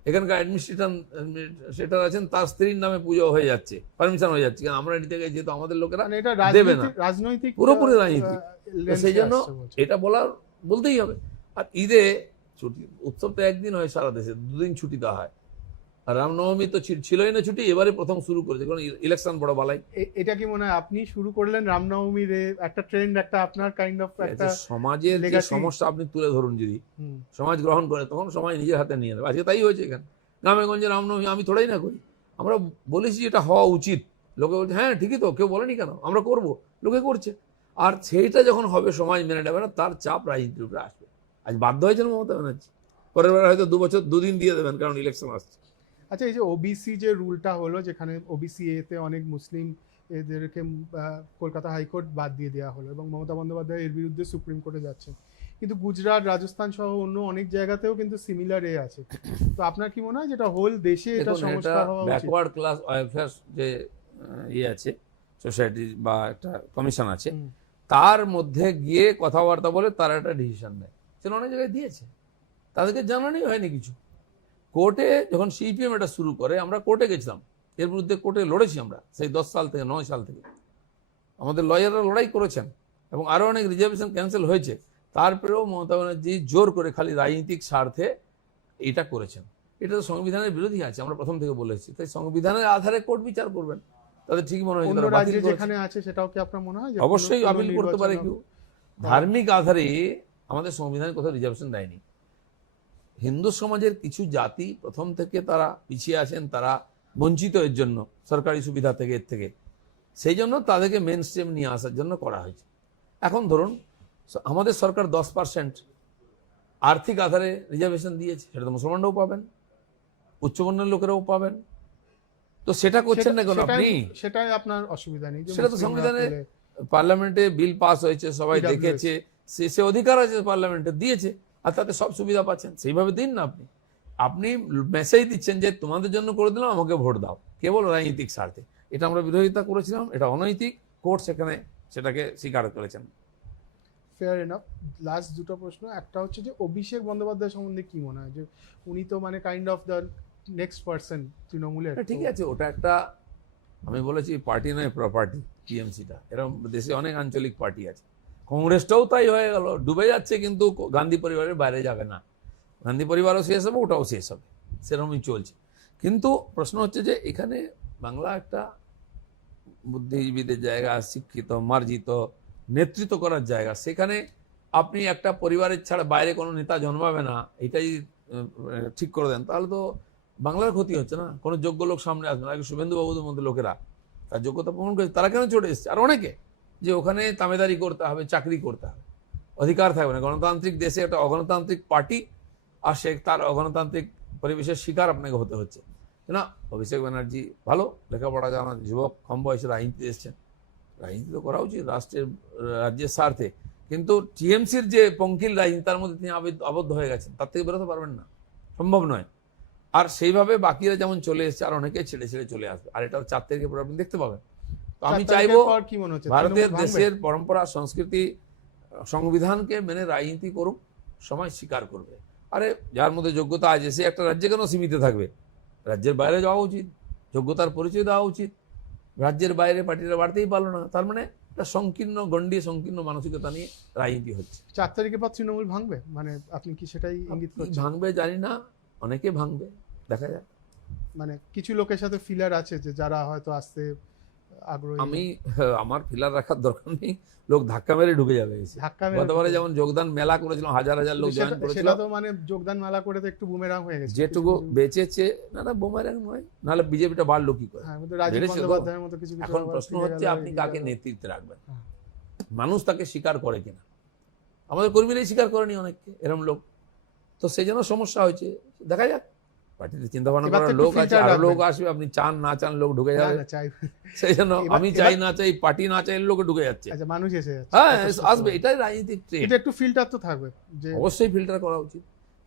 এখানকার অ্যাডমিনিস্ট্রেটর আছেন, তার স্ত্রীর নামে পুজো হয়ে যাচ্ছে, পারমিশন হয়ে যাচ্ছে। কারণ আমরা এটি থেকে যেহেতু আমাদের লোকেরা মানে এটা দেবে না, রাজনৈতিক পুরোপুরি রাজনীতি। তো সেই জন্য এটা বলতেই হবে। আর ঈদে ছুটি, উৎসব তো একদিন হয় সারা দেশে, 2 দিন ছুটি দেওয়া হয়। আর রামনবমী তো ছিলই না ছুটি, এবারে প্রথম শুরু করেছে, কারণ ইলেকশন বড় বালাই। এটা কি মনে হয় আপনি শুরু করলেন রামনবমীর একটা ট্রেন্ড, একটা আপনার কাইন্ড অফ একটা সমাজের যে legacy? সমস্যা আপনি তুলে ধরুন, যদি হুম, সমাজ গ্রহণ করে, তখন সমাজ নিজের হাতে নিয়ে নেবে। আজকে তাই হয়েছে এখানে গ্রামে গঞ্জে রামনবমী। আমি থোড়াই না করি, আমরা বলেছি এটা হওয়া উচিত। লোকে বলছে হ্যাঁ ঠিকই তো, কেউ বলেনি কেন, আমরা করব, লোকে করছে। আর সেইটা যখন হবে, সমাজ মেনে নেবে না, তার চাপ রাজনীতির উপরে আসবে। আজ বাধ্য হয়েছেন মমতা ব্যানার্জি, পরের বার হয়তো 2 বছর 2 দিন দিয়ে দেবেন, কারণ ইলেকশন আসছে। আচ্ছা, এই যে ওবিসি যে রুলটা হলো, যেখানে ওবিসি এতে অনেক মুসলিম এদেরকে কলকাতা হাইকোর্ট বাদ দিয়ে দেওয়া হলো এবং মমতা বন্দ্যোপাধ্যায় এর বিরুদ্ধে সুপ্রিম কোর্টে যাচ্ছেন, কিন্তু গুজরাট, রাজস্থান সহ অন্য অনেক জায়গাতেও কিন্তু সিমিলার আছে। তো আপনার কি মনে হয় যেটা হোল দেশে এটা সংস্কার হওয়া উচিত? ব্যাকওয়ার্ড ক্লাস ওয়েলফেয়ার যে আছে সোসাইটি বা একটা কমিশন আছে, হুম। তার মধ্যে গিয়ে কথাবার্তা বলে তারা একটা ডিসিশন নেয়। সেটা অনেক জায়গায় দিয়েছে, তাদেরকে জানানোই হয়নি কিছু। কোর্টে যখন সিপিএম এটা শুরু করে, আমরা কোর্টে গেছিলাম, এর বিরুদ্ধে কোর্টে লড়েছি আমরা, সেই 10 সাল থেকে 9 সাল থেকে আমাদের লয়াররা লড়াই করেছেন, এবং আরও অনেক রিজার্ভেশন ক্যান্সেল হয়েছে। তারপরেও মমতা ব্যানার্জি জোর করে খালি রাজনৈতিক স্বার্থে এটা করেছেন। এটা তো সংবিধানের বিরোধী আছে, আমরা প্রথম থেকে বলেছি। তাই সংবিধানের আধারে কোর্ট বিচার করবেন, তাদের ঠিক মনে হয় অন্য রাজ্যে যেখানে আছে সেটাও কি আপনার মনে হয় যে অবশ্যই আপিল করতে পারে কেউ। নির্বাচন- ধার্মিক আধারে আমাদের সংবিধানে কোথাও রিজার্ভেশন দেয়নি। হিন্দু সমাজের কিছু জাতি প্রথম থেকে তারা পিছিয়ে আছেন, তারা বঞ্চিত এর জন্য সরকারি সুবিধা থেকে, এর থেকে, সেই জন্য তাদেরকে মেন স্ট্রিম নিয়ে আসার জন্য করা হয়েছে। এখন ধরুন আমাদের সরকার 10% আর্থিক আধারে রিজার্ভেশন দিয়েছে, সেটা তো মুসলমানরাও পাবেন, উচ্চবর্ণের লোকেরাও পাবেন। তো সেটা করছেন না কেন আপনি? সেটাই আপনার অসুবিধা নেই যে সেটা তো মুসলিমরা সংবিধানে, পেলে- পার্লামেন্টে বিল পাস হয়েছে, সবাই PWS দেখেছে, সে অধিকার আছে, পার্লামেন্টে দিয়েছে, আর তাতে সব সুবিধা পাচ্ছেন। সেইভাবে দিন না। আপনি মেসেজ দিচ্ছেন যে তোমাদের জন্য করে দিলাম, আমাকে ভোট দাও, কেবল রাজনৈতিক স্বার্থে। এটা আমরা বিরোধিতা করেছিলাম, এটা অনৈতিক। কোর্ট সেখানে সেটাকে স্বীকার করেছেন। Fair enough. লাস্ট দুটো প্রশ্ন, একটা হচ্ছে যে অভিষেক বন্দ্যোপাধ্যায় সম্বন্ধে কি মনে হয়, যে উনি তো মানে kind of the next person তৃণমূলের। হ্যাঁ, ঠিক আছে, ওটা একটা, আমি বলেছি পার্টি নয় প্রপার্টি, টিএমসিটা। এরকম দেশে অনেক আঞ্চলিক পার্টি আছে, কংগ্রেসটাও তাই হয়ে গেল, ডুবে যাচ্ছে, কিন্তু গান্ধী পরিবারের বাইরে যাবে না। গান্ধী পরিবারও শেষ হবে, ওটাও শেষ হবে, সেরকমই চলছে। কিন্তু প্রশ্ন হচ্ছে যে এখানে বাংলা একটা বুদ্ধিজীবীদের জায়গা, শিক্ষিত, মার্জিত, নেতৃত্ব করার জায়গা। সেখানে আপনি একটা পরিবারের ছাড়া বাইরে কোনো নেতা জন্মাবে না, এটাই ঠিক করে দেন, তাহলে তো বাংলার ক্ষতি হচ্ছে না। কোনো যোগ্য লোক সামনে আসবে না। আগে শুভেন্দুবাবুদের মধ্যে লোকেরা তার যোগ্যতা প্রমাণ করেছে, তারা কেন চলে এসছে? আর অনেকে যে ওখানে তামেদারি করতে হবে, চাকরি করতে হবে, অধিকার থাকবে না। গণতান্ত্রিক দেশে একটা অগণতান্ত্রিক পার্টি আসে, তার অগণতান্ত্রিক পরিবেশের শিকার আপনাকে হতে হচ্ছে না। অভিষেক ব্যানার্জি ভালো লেখাপড়া জানা যুবক, কম বয়সে রাজনীতি এসছেন, রাজনীতি তো করা উচিত রাজ্যের স্বার্থে। কিন্তু টিএমসির যে পঙ্কিল রাজনীতি, তার মধ্যে তিনি আবদ্ধ হয়ে গেছেন, তার থেকে বেরোতে পারবেন না, সম্ভব নয়। আর সেইভাবে বাকিরা যেমন চলে এসছে, আর অনেকে ছেড়ে ছেড়ে চলে আসবে। আর এটা 4 তারিখের পর আপনি দেখতে পাবেন। তো আমি চাইবো কি মনে হচ্ছে ভারতের তৃণমূল ভাঙবে? দেশের পরম্পরা, সংস্কৃতি, সংবিধানকে মেনে রাজনীতি করুক, সময় স্বীকার করবে। আরে যার মধ্যে যোগ্যতা আছে সে একটা রাজ্যে কেন সীমিত থাকবে? রাজ্যের বাইরে যাওয়া উচিত, যোগ্যতার পরিচয় দেওয়া উচিত। রাজ্যের বাইরে পার্টিরা বাড়তেই পারলো না, তার মানে একটা সংকীর্ণ গণ্ডি, সংকীর্ণ মানসিকতা নিয়ে রাজনীতি হচ্ছে। 4 তারিখের পর তৃণমূল ভাঙবে, মানে আপনি কি সেটাই ইঙ্গিত কি করছেন? ভাঙবে জানি না, অনেকে ভাঙবে, দেখা যাক। মানে কিছু লোকের সাথে ফিলার আছে যে যারা হয়তো আসতে আগ্রহী। আমার ফিলার রাখার দরকার নেই, লোক ধাক্কা মেরে ঢুকে যাবে এসে। ধাক্কা মেরে গতবারে ঢুকে যেমন যোগদান মেলা করেছিলাম, হাজার হাজার লোক জয়েন করেছিল, সেটা তো মানে যোগদান মেলা করে তো একটু বুমেরাং হয়ে গেছে। যেটুকু বেঁচেছে, না বোমারেং নয়, নাহলে বিজেপিটা বাড়লো কি করে? হ্যাঁ, কিন্তু রাজীব বেড়েছে তো। বন্দ্যোপাধ্যায়ের মতো কিছু কিছু এখন আবার প্রশ্ন ফিরে হচ্ছে গেল, আপনি এগিয়ে কাকে গেল। নেতৃত্বে রাখবেন, হ্যাঁ। মানুষ তাকে স্বীকার করে কিনা। আমাদের কর্মীরাই স্বীকার করেনি অনেককে এরকম লোক, তো সেই জন্য সমস্যা হয়েছে। দেখা যাক, পার্টিতে চিন্তা ভাবনা এবার তো করার একটু লোক আছে, filter আরো রাখবেন। লোক আসবে, আপনি চান না চান লোক ঢুকে না, যাবে। না, চাই। সেই জন্য এবার- আমি চাই না চাই, পার্টি না চাই, লোকে ঢুকে যাচ্ছে। আচ্ছা, মানুষ এসে যাচ্ছে। হ্যাঁ, কথা শুনতে আসবে, হবে। এটাই রাজনীতিক ট্রেন্ড। কিন্তু একটু ফিল্টার তো থাকবে যে অবশ্যই ফিল্টার করা উচিত।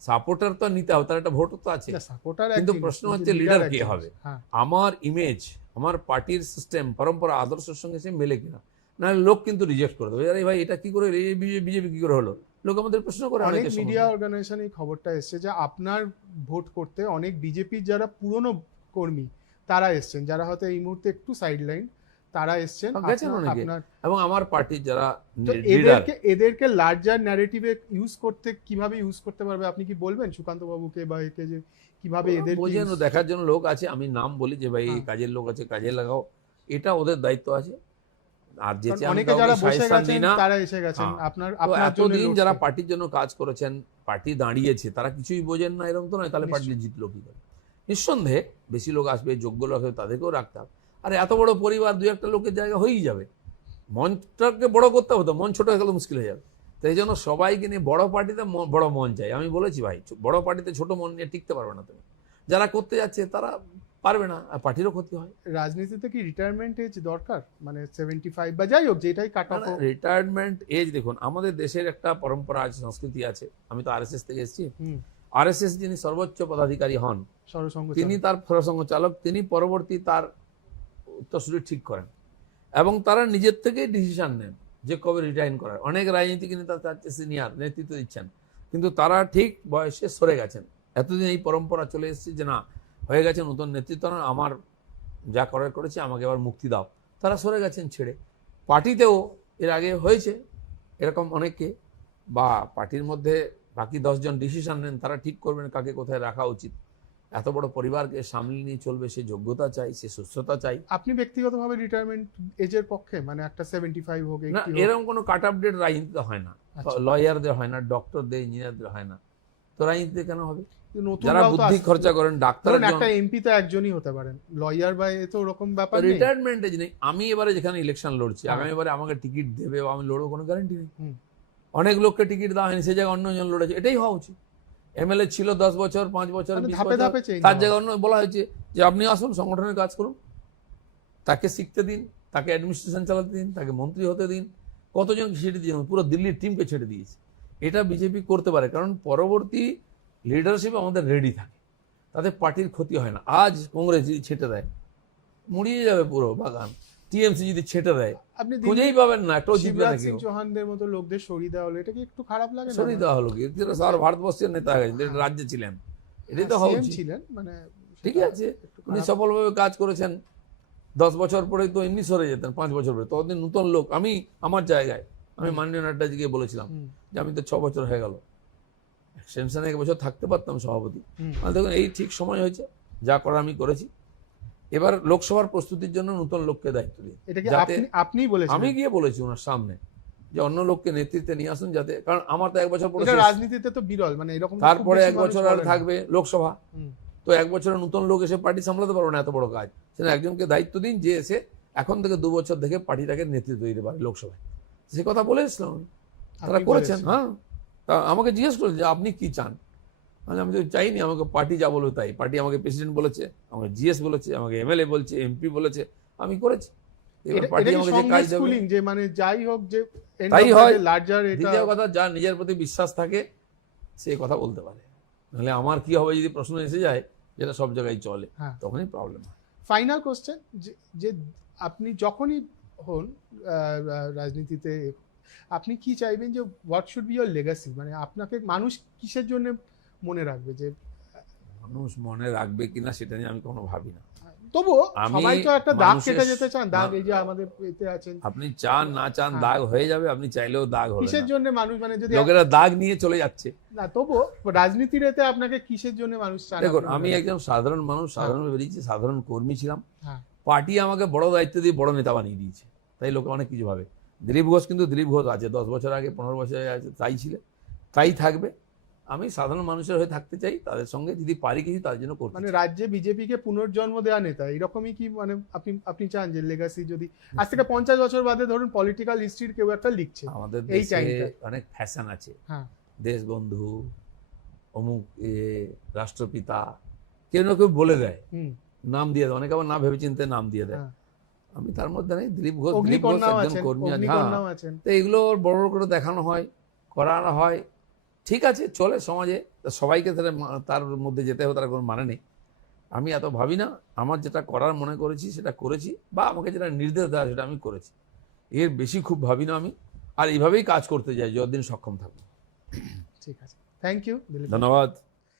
সাপোর্টার তো নিতে হবে, তার একটা ভোটও তো আছে। সাপোর্টার, কিন্তু প্রশ্ন হচ্ছে লিডার কে হবে। হ্যাঁ, আমার ইমেজ, আমার পার্টির সিস্টেম, পরম্পরা, আদর্শের সঙ্গে সে মেলে কিনা, নাহলে লোক কিন্তু রিজেক্ট করে দেবে। আরে ভাই, এটা কি করে, বিজেপি কি করে হলো? লোক আমাদের প্রশ্ন করে। অনেক অনেকের মিডিয়া সম্বন্ধে। অর্গানাইজেশন এই খবরটা এসছে যে আপনার ভোট করতে অনেক বিজেপির যারা পুরনো কর্মী তারা এসছেন, যারা হয়তো এই মুহূর্তে একটু সাইড লাইন, তারা এসছেন গেছেন অনেকে। আপনার। এবং আমার পার্টির যারা তো লিডার, এদেরকে লার্জার ন্যারেটিভে ইউজ করতে, কিভাবে ইউজ করতে পারবে আপনি কি বলবেন সুকান্ত বাবুকে বা একে, যে কিভাবে এদের বোঝেন, দেখার জন্য লোক আছে। আমি নাম বলি যে ভাই এই হ্যাঁ। কাজের লোক আছে, কাজে লাগাও, এটা ওদের দায়িত্ব আছে। আর যে অনেকে যারা বসে গেছেন তারা এসে গেছেন হ্যাঁ। আপনার তো আপনার জন্য এতদিন লড়তে। যারা পার্টির জন্য কাজ করেছেন, পার্টি দাঁড়িয়েছে, তারা কিছুই বোঝেন না এরকম তো নয়। তাহলে পার্টি নিশ্চয়ই। জিতলো কি করে? নিঃসন্দেহে বেশি লোক আসবে, যোগ্য লোক হবে, তাদেরকেও রাখতে হবে। আর এত বড় পরিবার, দু একটা লোকের জায়গা হয়েই যাবে। মঞ্চটাকে বড় করতে হতো, মন ছোট হয়ে গেলে মুশকিল হয়ে যাবে। তো এই জন্য সবাইকে নিয়ে বড় পার্টিতে বড় মন চাই। আমি বলেছি ভাই, বড় পার্টিতে ছোট মন নিয়ে টিকতে পারবে না তুমি। যারা করতে যাচ্ছে তারা পারবে না, আর পার্টিরও ক্ষতি হয়। রাজনীতিতে কি রিটায়ারমেন্ট এজ দরকার, মানে 75 বা যাই হোক যেটাই কাট অফ হোক? রিটায়ারমেন্ট এজ, দেখুন আমাদের দেশের একটা পরম্পরা আছে, সংস্কৃতি আছে। আমি তো আরএসএস থেকে এসেছি। হুম, আরএসএস যিনি সর্বোচ্চ পদাধিকারী হন, সরসংঘ তিনি তার সরসংঘ চালক, তিনি পরবর্তী তার উত্তরসূরি ঠিক করেন এবং তারা নিজের থেকেই ডিসিশন নেন যে কবে রিটায়ার করার। অনেক রাজনীতিক নেতা তার সিনিয়র নেতৃত্ব দিচ্ছেন, কিন্তু তারা ঠিক বয়সে সরে গেছেন। এতদিন এই পরম্পরা চলে এসেছে যে না, হয়ে গেছে নতুন নেতৃত্ব, না আমার যা করার করেছে, আমাকে এবার মুক্তি দাও। তারা সরে গেছেন ছেড়ে। পার্টিতেও এর আগে হয়েছে এরকম অনেকে, বা পার্টির মধ্যে বাকি 10 জন ডিসিশন নেন, তারা ঠিক করবেন কাকে কোথায় রাখা উচিত। এত বড় পরিবারকে সামলে নিয়ে চলবে, সে যোগ্যতা চাই, সে সুস্থতা চাই। আপনি ব্যক্তিগতভাবে রিটায়ারমেন্ট এজের পক্ষে, মানে একটা 75 হোক, না, 80 হোক? এরকম কোনো কাট আপডেট রাজনীতিতে হয় না। আচ্ছা। লয়ারদের হয় না, ডক্টরদের, ইঞ্জিনিয়ারদের হয় না, তো রাজনীতিতে কেন হবে? কিন্তু নতুনরাও যারা তো বুদ্ধি আসছে। খরচা করেন, ডাক্তার, ধরুন একটা এমপি তো একজনই হতে পারেন, লয়ার বা এ তো ওরকম ব্যাপার নেই। রিটায়ারমেন্ট এজ নেই। আমি এবারে যেখানে ইলেকশন লড়ছি, হ্যাঁ। আগামী এবারে আমাকে টিকিট দেবে বা আমি লড়বো, কোনো গ্যারান্টি নেই। হুম। অনেক লোককে টিকিট দেওয়া হয়নি, সে জায়গায় অন্যজন লড়েছে। এটাই হওয়া উচিত। এমএলএ ছিল 10 বছর, 5 বছর, মানে 20 ধাপে বছর, ধাপে চেঞ্জ তার জায়গায় অন্য বলা হয়েছে যে আপনি আসুন, সংগঠনের কাজ করুন, তাকে শিখতে দিন, তাকে অ্যাডমিনিস্ট্রেশন চালাতে দিন, তাকে মন্ত্রী হতে দিন। কতজন ছেড়ে দিয়েছে, পুরো দিল্লির টিমকে ছেড়ে দিয়েছে। এটা বিজেপি করতে পারে, কারণ পরবর্তী লিডারশিপ আমাদের রেডি থাকে, তাতে পার্টির ক্ষতি হয় না। আজ কংগ্রেস যদি ছেটে দেয়, মুড়িয়ে যাবে পুরো বাগান। টিএমসি যদি ছেটে দেয়, আপনি খুঁজেই পাবেন না, একটাও জিতবে শিবরাজ না সিং কেউ। চৌহানদের মতো লোকদের সরিয়ে দেওয়া হলো, এটা কি একটু খারাপ লাগে না? সরিয়ে দেওয়া হলো কি? তিনি তো সারা ভারতবর্ষের নেতা হয়ে গেছেন, তিনি রাজ্যে ছিলেন, এটাই তো হওয়া CM উচিত। ছিলেন, মানে ঠিকই আছে, উনি সফলভাবে কাজ করেছেন। 10 বছর পরে তো এমনি সরে যেতেন, 5 বছর পরে, ততদিন নতুন লোক। আমি আমার জায়গায়, আমি মাননীয় নাড্ডাজিকে বলেছিলাম হুম, যে আমি তো 6 বছর হয়ে গেল, সেনশনে 1 বছর থাকতে পারতাম সভাপতি। হুম। মানে দেখুন, এই ঠিক সময় হয়েছে, যা করার আমি করেছি। এবার লোকসভার প্রস্তুতির জন্য নতুন লোককে দায়িত্ব দিই, এটা কি যাতে আপনিই বলেছেন? আমি গিয়ে বলেছি ওনার সামনে যে অন্য লোককে নেতৃত্বে নিয়ে আসুন, যাতে, কারণ আমার তো 1 বছর পরে এটা শেষ। রাজনীতিতে তো বিরল, মানে এরকম তো খুব তারপরে বেশি 1 মানুষ বছর আর বলেন না। থাকবে লোকসভা, হুম। তো 1 বছরের নতুন লোক এসে পার্টি সামলাতে পারবে না, এত বড় কাজ। সেটা একজনকে দায়িত্ব দিন, যে এসে এখন থেকে 2 বছর দেখে পার্টিটাকে নেতৃত্ব দিতে পারে লোকসভায়। সে কথা বলে এসলাম আমি। তারা আপনি করেছেন। বলেছেন। হ্যাঁ, তা আমাকে জিজ্ঞেস করেন যে আপনি কি চান। মানে আমি তো চাইনি, আমাকে পার্টি যা বলবে তাই। পার্টি আমাকে প্রেসিডেন্ট বলেছে, আমাকে জিএস বলেছে, আমাকে এমএলএ বলছে, এমপি বলেছে, আমি করেছি। এবার এটা পার্টি কি আমাকে যে কাজ সংঘের দেবে, স্কুলিং, যে মানে যাই হোক, যে তাই হয়। লার্জার এটা দ্বিতীয় কথা, যার নিজের প্রতি বিশ্বাস থাকে সে কথা বলতে পারে। নাহলে আমার কি হবে যদি প্রশ্ন এসে যায়, যেটা সব জায়গায় চলে, হ্যাঁ। তখনই প্রবলেম হয়। ফাইনাল কোশ্চেন, যে আপনি যখনই হন রাজনীতিতে, আপনি কি চাইবেন যে what should be your legacy, মানে আপনাকে মানুষ কিসের জন্য মনে রাখবে? যে মানুষ মনে রাখবে কিনা সেটা নিয়ে আমি কোনো ভাবি না। তবুও আমি সবাই তো একটা দাগ মানুষের- কেটে যেতে চান, দাগ এই যে আমাদের এতে আছেন, আপনি চান না চান হ্যাঁ। দাগ হয়ে যাবে, আপনি চাইলেও দাগ হবে কিসের না। জন্য মানুষ মানে যদি লোকেরা দাগ নিয়ে চলে যাচ্ছে। না, তবুও রাজনীতির এতে আপনাকে কিসের জন্য মানুষ চান? দেখুন, আপনি আমি বলেন। একজন সাধারণ মানুষ, সাধারণ বেরিয়েছি, সাধারণ কর্মী ছিলাম। হ্যাঁ। পার্টি আমাকে বড় দায়িত্ব দিয়ে বড় নেতা বানিয়ে দিয়েছে, তাই লোকে অনেক কিছু ভাবে। দিলীপ ঘোষ কিন্তু দিলীপ ঘোষ আছে, 10 বছর আগে 15 বছর আগে আছে, তাই ছিল, তাই থাকবে। আমি সাধারণ মানুষের হয়ে থাকতে চাই, তাদের সঙ্গে যদি পারি কিছু তার জন্য করতে মানে চাই। রাজ্যে বিজেপিকে পুনর্জন্ম দেওয়া নেতা এরকমই কি মানে আপনি আপনি চান যে লেগাসি যদি আজ থেকে 50 বছর বাদে ধরুন পলিটিক্যাল হিস্ট্রির কেউ একটা লিখছে আমাদের এই দেশে টাইমটা। অনেক ফ্যাশন আছে, হ্যাঁ, দেশবন্ধু, অমুক রাষ্ট্রপিতা, কেউ না কেউ বলে দেয়, হুম, নাম দিয়ে দেয়, অনেকে আবার না ভেবে চিন্তে নাম দিয়ে দেয়। হ্যাঁ। আমি তার মধ্যে নেই। দিলীপ ঘোষ দিলীপ ঘোষ অগ্নিকন্যাও একজন আছেন, কর্মী আছে, হ্যাঁ। অগ্নিকন্যাও আছেন। তো এগুলো বড় বড় করে দেখানো হয়, করানো হয়, ঠিক আছে, চলে সমাজে। তা সবাইকে তার মধ্যে যেতে হবে তার কোনো মানে নেই। আমি এত ভাবি না, আমার যেটা করার মনে করেছি সেটা করেছি, বা আমাকে যেটা নির্দেশ দেওয়া সেটা আমি করেছি, এর বেশি খুব ভাবি না আমি। আর এইভাবেই কাজ করতে যাই যতদিন সক্ষম থাকবো। ঠিক আছে, থ্যাংক ইউ দিলীপ। ধন্যবাদ।